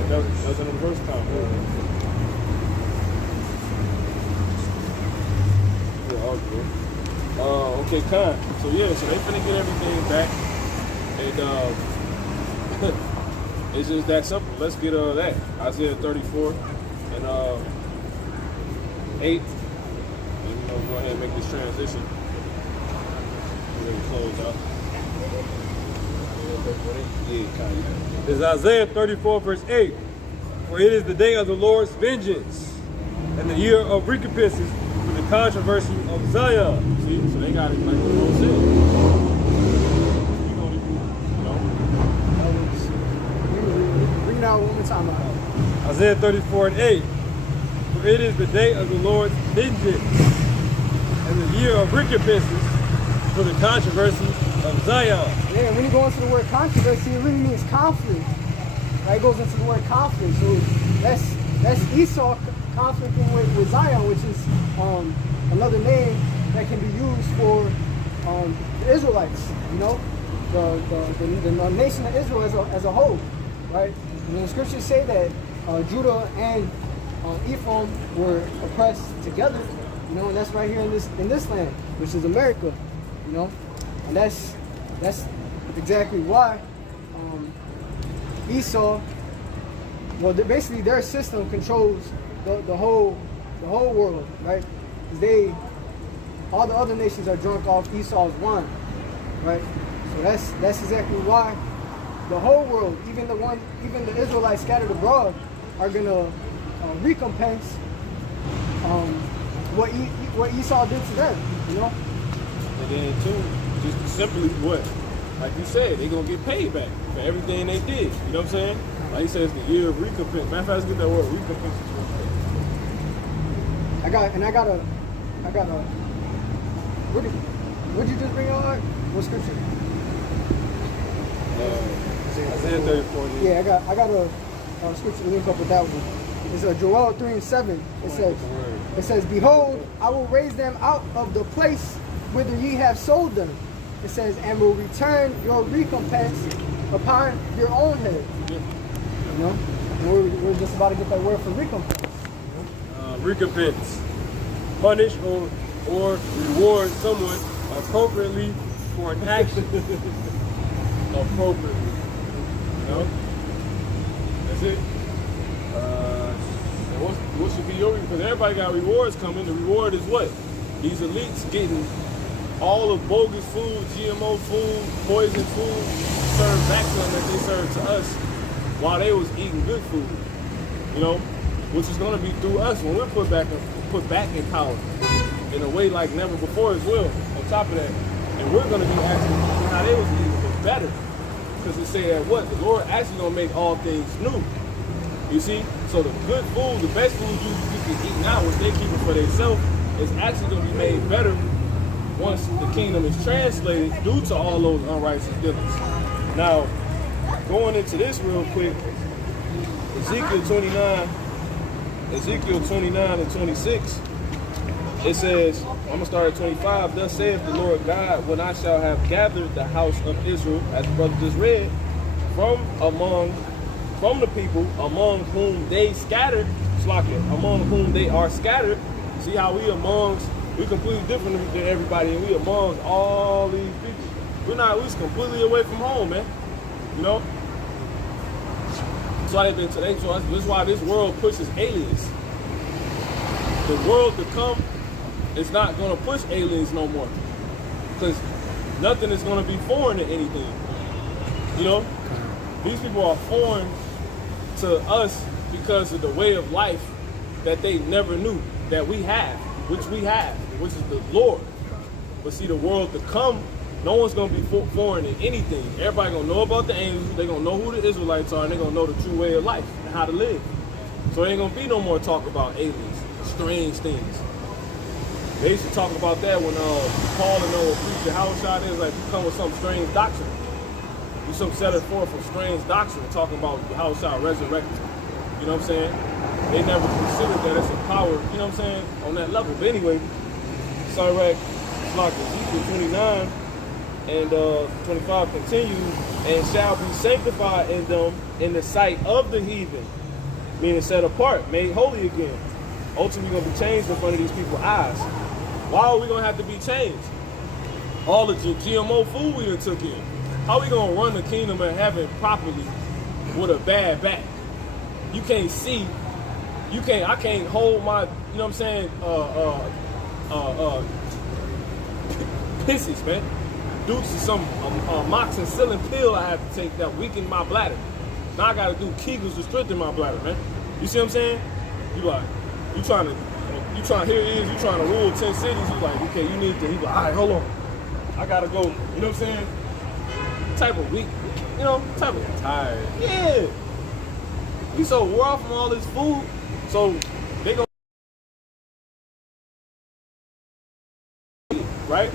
That was in the first time. Okay, Con. So yeah, so they finna get everything back, and it's just that simple. Let's get that Isaiah 34 and 8, and go ahead and make this transition. We're gonna close out. Yeah, Con. This is Isaiah 34 verse 8. For it is the day of the Lord's vengeance, and the year of recompenses for the controversy of Zion. See, so they got it like the Lord said. Bring it out one more time. Isaiah 34 and 8. For it is the day of the Lord's vengeance, and the year of recompenses for the controversy of Zion. Yeah, when you go into the word controversy, it really means conflict. Right? It goes into the word conflict. So that's Esau conflicting with Zion, which is another name that can be used for the Israelites. You know, the nation of Israel as a whole, right? And the scriptures say that Judah and Ephraim were oppressed together. You know, and that's right here in this land, which is America. You know, and that's exactly why Esau. Well, basically their system controls the whole world, right? All the other nations are drunk off Esau's wine, right? So that's exactly why the whole world, even the Israelites scattered abroad, are gonna recompense what Esau did to them, you know. And then too, just simply what, like you said, they gonna get paid back for everything they did. You know what I'm saying? Like he says, the year of recompense. Matter of fact, let's get that word, recompense. I got a. What'd you just bring on? What scripture? Isaiah 34. Yeah, I got a scripture to link up with that one. It's Joel 3 and 7. It says, "Behold, I will raise them out of the place whither ye have sold them." It says, "And will return your recompense upon your own head." You know, and we're just about to get that word for recompense. Recompense. Punish or reward someone appropriately for an action. Appropriately. You know? That's it. And what should be your reward? Because everybody got rewards coming. The reward is what? These elites getting all of bogus food, GMO food, poison food served back to them that they served to us while they was eating good food, you know, which is going to be through us when we're put back in power in a way like never before as well, on top of that. And we're going to be actually eating how they was eating, but better. Because it said what? The Lord actually going to make all things new. You see? So the good food, the best food you can eat now, which they keep it for themselves, is actually going to be made better once the kingdom is translated due to all those unrighteous dealings. Now, going into this real quick, Ezekiel 29 and 26, it says, I'm going to start at 25. Thus saith the Lord God, when I shall have gathered the house of Israel, as the brother just read, from the people among whom they scattered, among whom they are scattered. See how we completely different than everybody, and we amongst all these people. We're completely away from home, man. You know? So that's why this world pushes aliens. The world to come is not going to push aliens no more, because nothing is going to be foreign to anything. You know, these people are foreign to us because of the way of life that they never knew that we have, which is the Lord. But see, the world to come, no one's going to be foreign in anything. Everybody going to know about the angels. They're going to know who the Israelites are, and they're going to know the true way of life and how to live. So there ain't going to be no more talk about aliens, strange things. They used to talk about that when Paul and Noah preached how shot is like you come with some strange doctrine. You some set it forth from strange doctrine talking about how shot resurrected. You know what I'm saying? They never considered that it's a power, you know what I'm saying, on that level. But anyway, Sirach, it's like Ezekiel 29 and 25 continues, and shall be sanctified in them in the sight of the heathen, meaning set apart, made holy again. Ultimately, we're going to be changed in front of these people's eyes. Why are we going to have to be changed? All the GMO food we done took in. How are we going to run the kingdom of heaven properly with a bad back? You can't see. I can't hold my, you know what I'm saying, pisses, man. Due to some amoxicillin pill I have to take that weaken my bladder. Now I got to do Kegels to strengthen my bladder, man. You see what I'm saying? You trying to rule 10 cities. You like, okay, you need to. He's like, all right, hold on. I got to go. You know what I'm saying? Type of weak, you know, type of tired. Yeah. We so raw from all this food. So they gonna, right?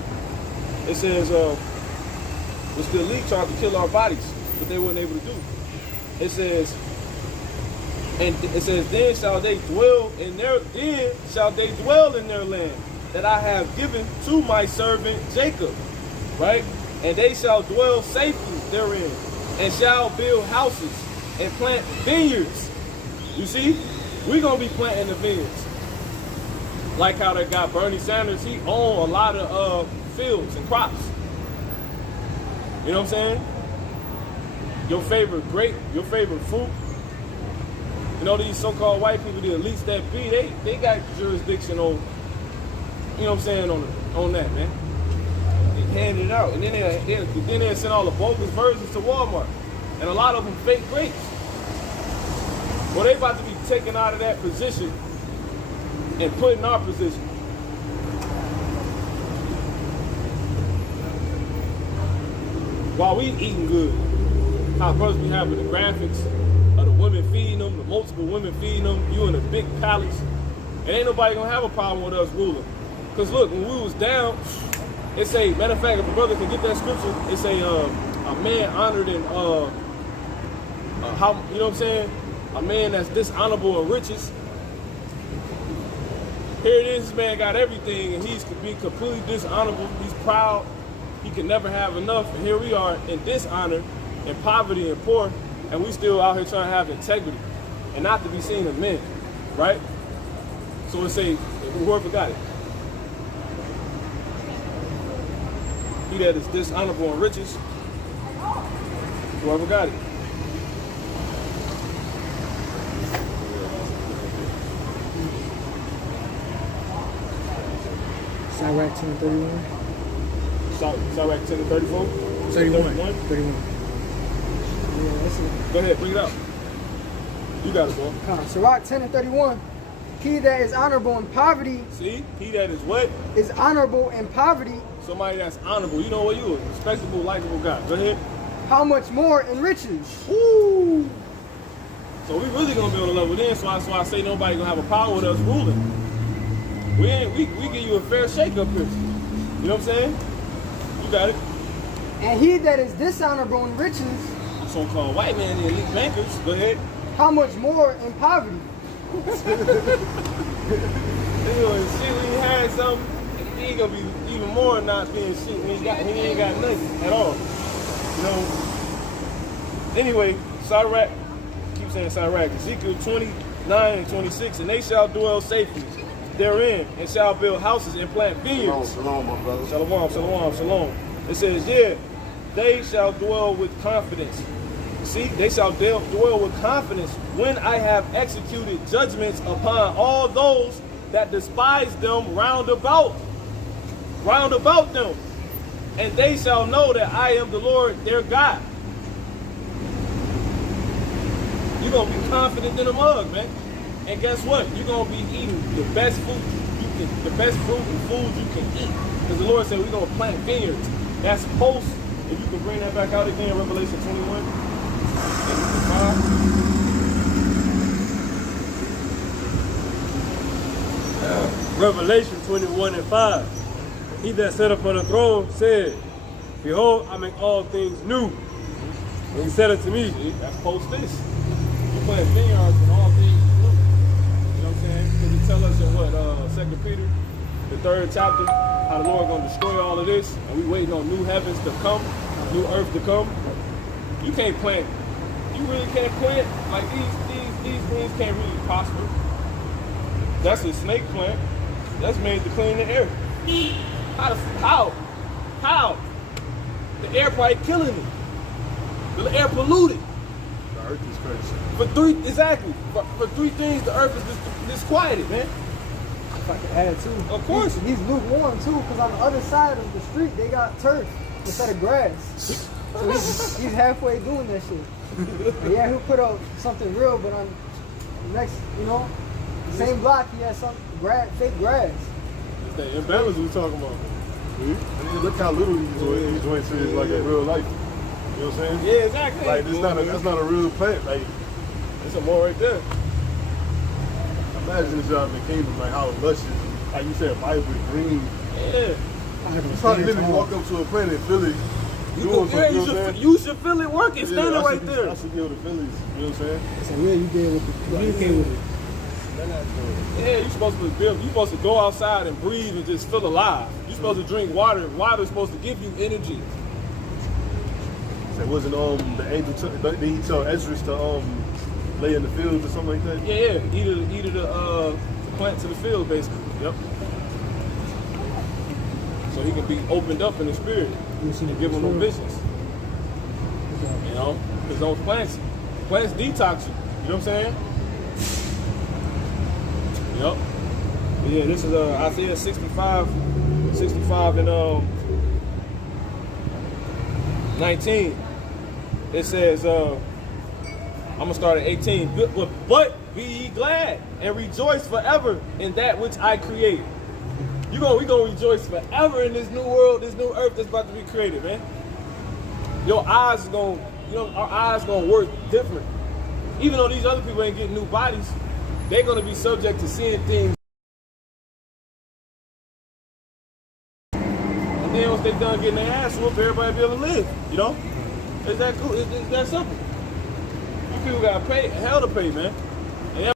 It says, it's the elite tried to kill our bodies, but they weren't able to do. It says, then shall they dwell in their land that I have given to my servant Jacob, right? And they shall dwell safely therein, and shall build houses and plant vineyards. You see, we're gonna be planting the vineyards. Like how they got Bernie Sanders, he owned a lot of fields and crops. You know what I'm saying? Your favorite grape, your favorite fruit. You know, these so-called white people, the elites that be, they got jurisdiction on, you know what I'm saying, on that, man. They hand it out. And then they send all the bogus versions to Walmart. And a lot of them fake grapes. Well, they about to be taken out of that position and put in our position. While we eating good, how brothers be having the graphics of the women feeding them, the multiple women feeding them, you in a big palace, and ain't nobody gonna have a problem with us ruling. Cause look, when we was down, it say, matter of fact, if a brother can get that scripture, it say a man honored in how, you know what I'm saying? A man that's dishonorable in riches. Here it is, this man got everything, and he's be completely dishonorable. He's proud. He can never have enough. And here we are in dishonor, in poverty, and poor, and we still out here trying to have integrity and not to be seen as men, right? So it say, whoever got it. He that is dishonorable in riches, whoever got it. Sirach 10:31. Sirach 10 and 34? 31. 31. Yeah, that's it. Go ahead, bring it out. You got it, bro. Sirach 10 and 31. He that is honorable in poverty See? He that is what? is honorable in poverty. Somebody that's honorable. You know what? You a respectable, likable guy. Go ahead. How much more in riches? Woo! So we really gonna be on the level then. So I say nobody gonna have a power with us ruling. We give you a fair shake up here. You know what I'm saying? You got it. And he that is dishonorable in riches, So-called white man, the elite bankers. Go ahead. how much more in poverty? You know, shit, when he had something, he ain't gonna be even more not being shit. He ain't got nothing at all. You know. Anyway, Sirach, keep saying Sirach, Ezekiel 29 and 26, and they shall dwell safely therein, and shall build houses and plant vineyards. Shalom, my brother. Shalom, shalom, shalom. It says, yeah, they shall dwell with confidence. See, they shall dwell with confidence when I have executed judgments upon all those that despise them round about them. And they shall know that I am the Lord their God. You're going to be confident in a mug, man. And guess what? You're going to be eating the best food the best fruit and foods you can eat. Because the Lord said we're going to plant vineyards. That's post, if you can bring that back out again, Revelation 21. Revelation 21 and 5. He that sat upon the throne said, behold, I make all things new. And he said unto me, See, that's post this. You plant vineyards and all things new. You know what I'm saying? Because it tells us in what, 2 Peter, the 3rd chapter, how the Lord gonna destroy all of this, and we waiting on new heavens to come, new earth to come. You can't plant. You really can't plant like these things can't really prosper. That's a snake plant. That's made to clean the air. How? The air probably killing it. The air polluted. The earth is crazy. For three things, the earth is disquieted, man. If I could add too. Of course. He's lukewarm too, because on the other side of the street they got turf instead of grass. So he's halfway doing that shit. But yeah, he'll put up something real, but on the next, the same block he has some fake grass. It's that imbalance we talking about. I mean, look how little these joints is like in real life. You know what I'm saying? Yeah, exactly. Like that's not a real plant. Like There's some more right there. imagine this job in the kingdom, like how luscious, like you said, vibrant, green. Yeah. You probably literally walk up to a plant and feel it. You should feel it working, standing right there. I should be able to feel it. You know what I'm saying? So yeah, you did with the communicate with it. Yeah, you're supposed to go outside and breathe and just feel alive. You're supposed to drink water. Water's supposed to give you energy. It wasn't the angel did he tell Ezra to lay in the fields or something like that? Yeah, either the plants of the field, basically. Yep. So he can be opened up in the spirit and give him no visions. You know, because those plants detox you. You know what I'm saying? Yep. Yeah, this is Isaiah 65 and 19. It says, I'm gonna start at 18. But be ye glad and rejoice forever in that which I created. We gonna rejoice forever in this new world, this new earth that's about to be created, man. Your eyes is gonna, our eyes gonna work different. Even though these other people ain't getting new bodies, they're gonna be subject to seeing things. And then once they done getting their ass whooped, everybody be able to live. You know? Is that cool? It's that simple. You people gotta pay, hell to pay, man. And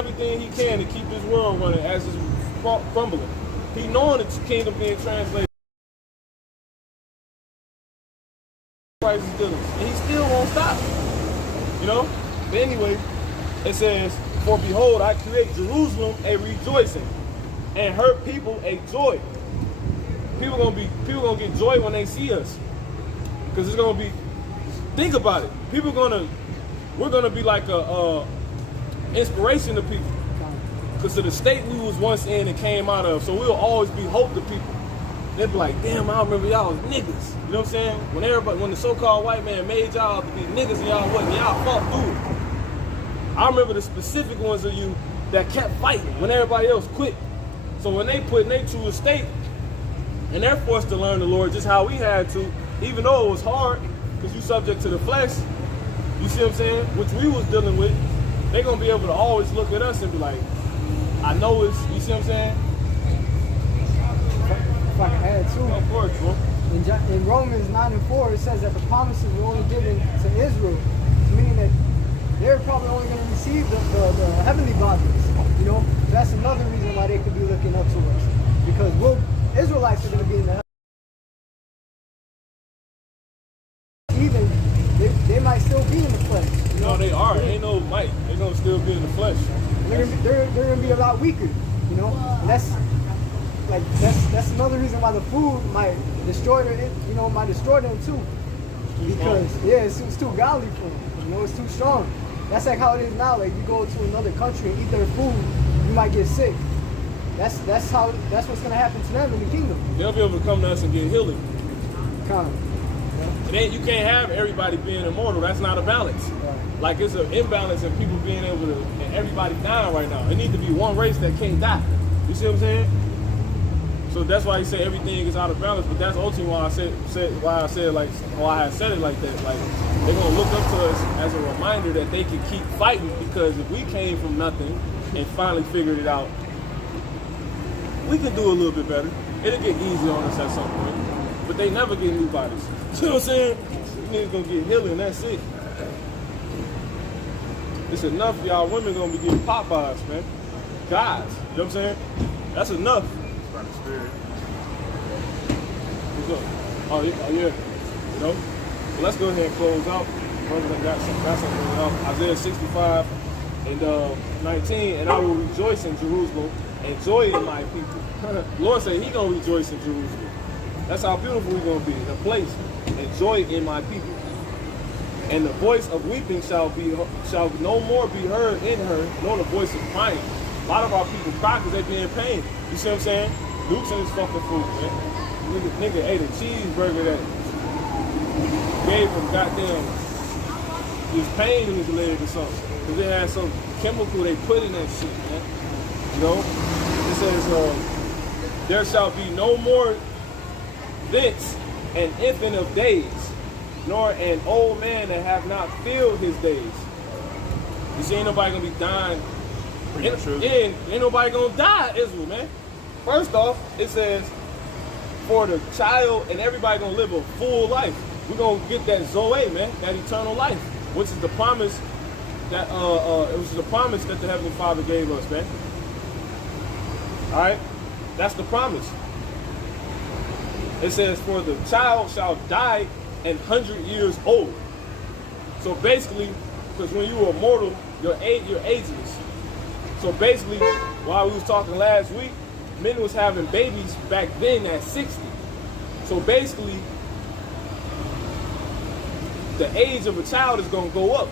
everything he can to keep this world running as it's crumbling. He knowing that the kingdom being translated. Christ is dealing, and he still won't stop. You know? But anyway, it says, for behold, I create Jerusalem a rejoicing, and her people a joy. People gonna get joy when they see us. Because it's gonna be, think about it. We're gonna be like a inspiration to people. because of the state we was once in and came out of. So we'll always be hope to people. They'll be like, damn, I remember y'all was niggas. You know what I'm saying? When the so-called white man made y'all to be niggas and y'all wasn't, y'all fought through it. I remember the specific ones of you that kept fighting when everybody else quit. So when they put in their true estate and they're forced to learn the Lord just how we had to, even though it was hard, because you subject to the flesh, you see what I'm saying? Which we was dealing with, they're gonna be able to always look at us and be like, I know it's, you see what I'm saying? If I can add too. Of course, bro. In Romans 9:4, it says that the promises were only given to Israel, meaning that they're probably only going to receive the heavenly bodies. You know, that's another reason why they could be looking up to us, because Israelites are going to be in the even they might still be in the flesh. You know, they are. Ain't no might. They're gonna still be in the flesh. They're gonna be a lot weaker. You know, and that's another reason why the food might destroy them. You know, might destroy them too, because it's too godly for them. You know, it's too strong. That's like how it is now. Like you go to another country and eat their food, you might get sick. That's what's gonna happen to them in the kingdom. They'll be able to come to us and get healing. Kind of. You can't have everybody being immortal. That's not a balance. Right. Like it's an imbalance in people being able to, and everybody dying right now. It needs to be one race that can't die. You see what I'm saying? So that's why you say everything is out of balance. But that's ultimately why I said why I said it like that. Like they're gonna look up to us as a reminder that they can keep fighting, because if we came from nothing and finally figured it out, we could do a little bit better. It'll get easier on us at some point. But they never get new bodies. You know what I'm saying? These niggas gonna get healing, that's it. It's enough y'all women gonna be getting Popeyes, man. Guys, you know what I'm saying? That's enough. By the Spirit. What's up? Oh yeah. You know? So let's go ahead and close out. Brother done got something out. Isaiah 65 and 19, and I will rejoice in Jerusalem and joy in my people. Lord said he gonna rejoice in Jerusalem. That's how beautiful we're gonna be, in a place, and joy in my people. And the voice of weeping shall no more be heard in her, nor the voice of crying. A lot of our people cry because they be in pain. You see what I'm saying? Luke's in his fucking food, man. Nigga ate a cheeseburger that gave him goddamn his pain in his leg or something. Because they had some chemical they put in that shit, man. You know? It says, there shall be no more thence an infant of days, nor an old man that have not filled his days. You see, ain't nobody gonna be dying. Ain't nobody gonna die, Israel, man. First off, it says, for the child, and everybody gonna live a full life. We're gonna get that Zoe, man, that eternal life, which is the promise that it was the promise that the Heavenly Father gave us, man. All right, that's the promise. It says, for the child shall die 100 years old. So basically, because when you were mortal, you're ageless. So basically, while we was talking last week, men was having babies back then at 60. So basically, the age of a child is going to go up.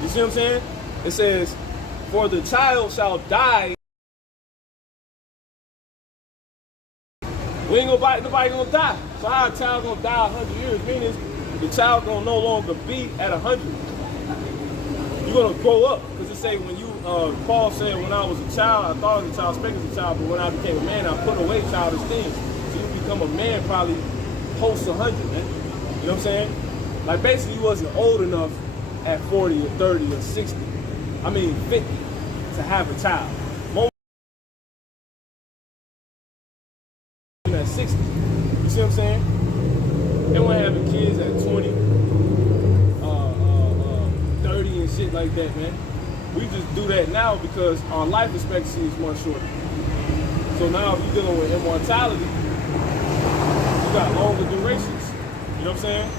You see what I'm saying? It says, for the child shall die. We ain't nobody gonna die. So how a child gonna die 100 years? Meaning the child gonna no longer be at 100. You're gonna grow up, because it say when you Paul said, when I was a child, I thought as a child, spake as a child, but when I became a man, I put away childish things. So you become a man probably post 100, man. You know what I'm saying? Like basically you wasn't old enough at 40 or 30 or 60. I mean 50 to have a child. At 60. You see what I'm saying? They weren't having kids at 20, 30 and shit like that, man. We just do that now because our life expectancy is much shorter. So now if you're dealing with immortality, you got longer durations. You know what I'm saying?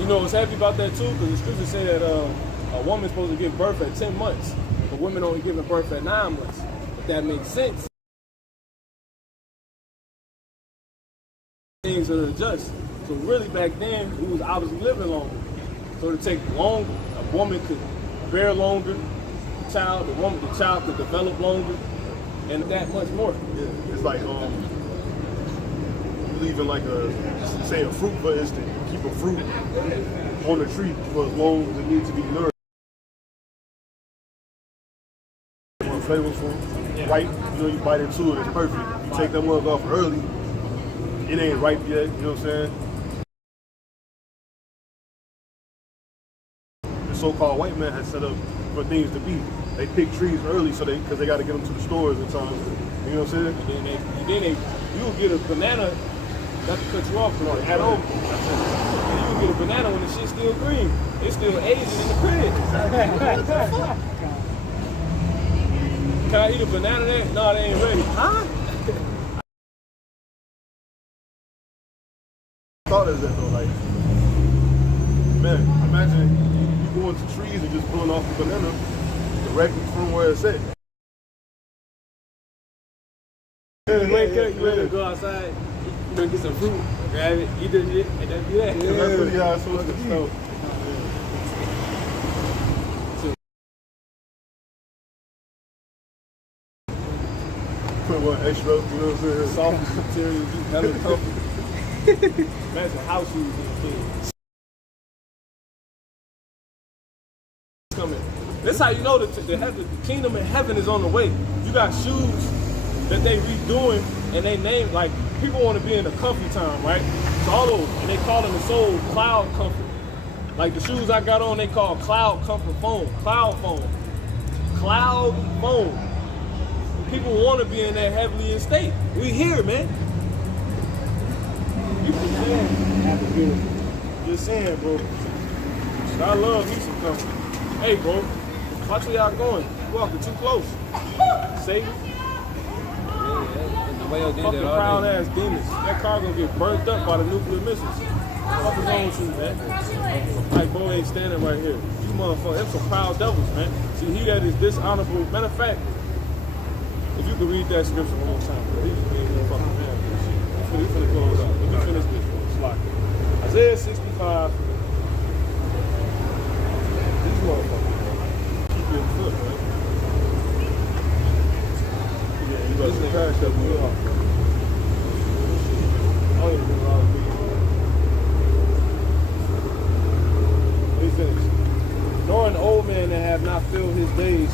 You know what's happy about that too? Because the scriptures say that a woman's supposed to give birth at 10 months, but women only giving birth at 9 months. But that makes sense. Things are adjusted. So really back then, we was obviously living longer. So to take long, a woman could bear longer, the child could develop longer, and that much more. Yeah. It's like you leave in like say a fruit, for instance, you keep a fruit on the tree for as long as it needs to be nourished. Flavorful, ripe, you know, you bite into it, it's perfect. You take that one off early, it ain't ripe yet, you know what I'm saying? The so-called white man has set up for things to be. They pick trees early because they got to get them to the stores in time. You know what I'm saying? And then you'll get a banana, not to cut you off, but at home, you'll get a banana when the shit's still green. It's still Asian in the crib. Can I eat a banana there? No, they ain't ready. Huh? Thought of that though, like, man, imagine you going to trees and just pulling off the banana directly from where it's at. You wake up, you ready to go outside, you know, get some fruit, grab it, eat that shit, and that's that. Yeah, that's really how it's supposed to be. Put one extra, you know what I'm saying? Soft material, you hella comfy. Imagine house shoes in the kids. Coming. That's how you know the kingdom in heaven is on the way. You got shoes that they redoing and they name, like, people want to be in the comfy time, right? So all those, and they call them the soul cloud comfort. Like the shoes I got on, they call cloud comfort foam, cloud foam, cloud foam. People want to be in that heavenly estate. We here, man. Just saying, bro. I love me some comfort. Hey, bro, watch where y'all going. You walking too close. Satan. Fucking proud ass demons. That car gonna get burnt up by the nuclear missiles. What is wrong with you, man? Like, bro ain't standing right here. You motherfucker, them some proud devils, man. See, he that is dishonorable. Matter of fact, if you could read that scripture one more time, bro, he just made me fucking mad with this shit. We finna close out. Let me finish this one. Slock it. Isaiah 65. These motherfuckers, keep your foot, man. Yeah, you got some cash that we off. I don't even know how to do it. Let me finish. Nor an old man that have not filled his days,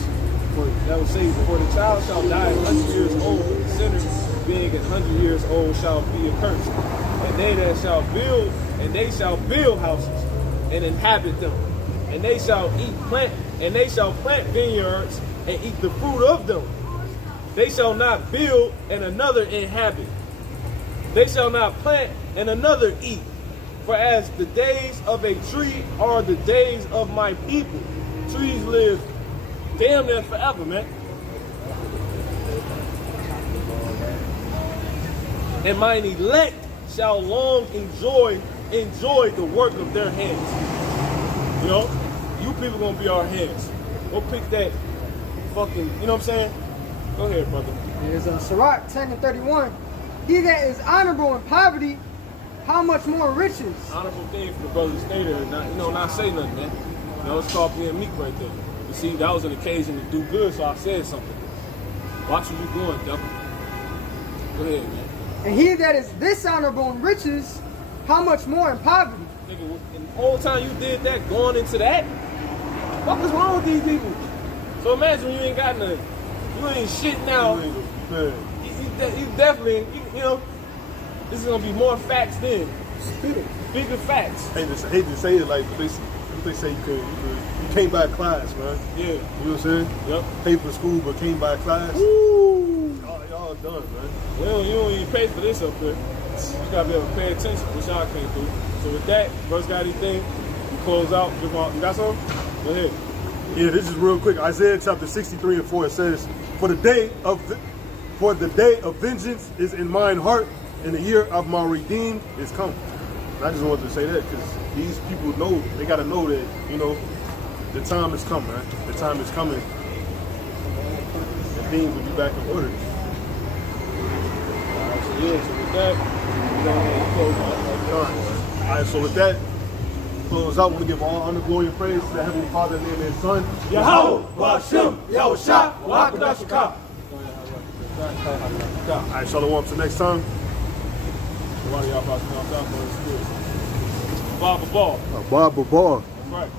that will say, for the child shall die 100 years old, but the sinner being 100 years old shall be accursed. And they that shall build, and they shall build houses and inhabit them. And they shall plant vineyards and eat the fruit of them. They shall not build and another inhabit. They shall not plant and another eat. For as the days of a tree are the days of my people. Trees live damn near forever, man. And mine elect shall long enjoy the work of their hands. You know, you people gonna be our hands. Go pick that fucking, you know what I'm saying? Go ahead, brother. There's Sirach 10 and 31. He that is honorable in poverty, how much more riches? Honorable thing for the brother to stay there and not say nothing, man. You know, it's called being meek right there. You see, that was an occasion to do good, so I said something. Watch where you going, devil. Go ahead, man. And he that is dishonorable in riches, how much more in poverty? Nigga, and the whole time you did that, going into that, what is wrong with these people? So imagine you ain't got nothing. You ain't shit now. You definitely, you know, this is gonna be more facts then. Bigger facts. I hate to say it, like they say you can't buy class, man. Yeah. You know what I'm saying? Yep. Pay for school but can't buy class. Woo! Y'all done, man. Well, you don't even pay for this up here. You gotta be able to pay attention, which y'all can't do. So with that, brothers got anything? You close out. You got something? Go ahead. Yeah, this is real quick. Isaiah chapter 63 and 4, it says, For the day of vengeance is in mine heart, and the year of my redeemed is come. And I just wanted to say that because these people know, they got to know that, you know, the time is coming, man. The time is coming. And things will be back in order. Yeah, so with that, we're going to close out. All right, so with that, Close out. I want to give all honor, glory, and praise to the Heavenly Father in the name of His Son. Yahweh, Bashem, Yahushua, Wakadashaka. All right, shalom. Till next time. Somebody y'all about to know I'm talking about the spirit. Bob a ball. Bob Babar. That's right.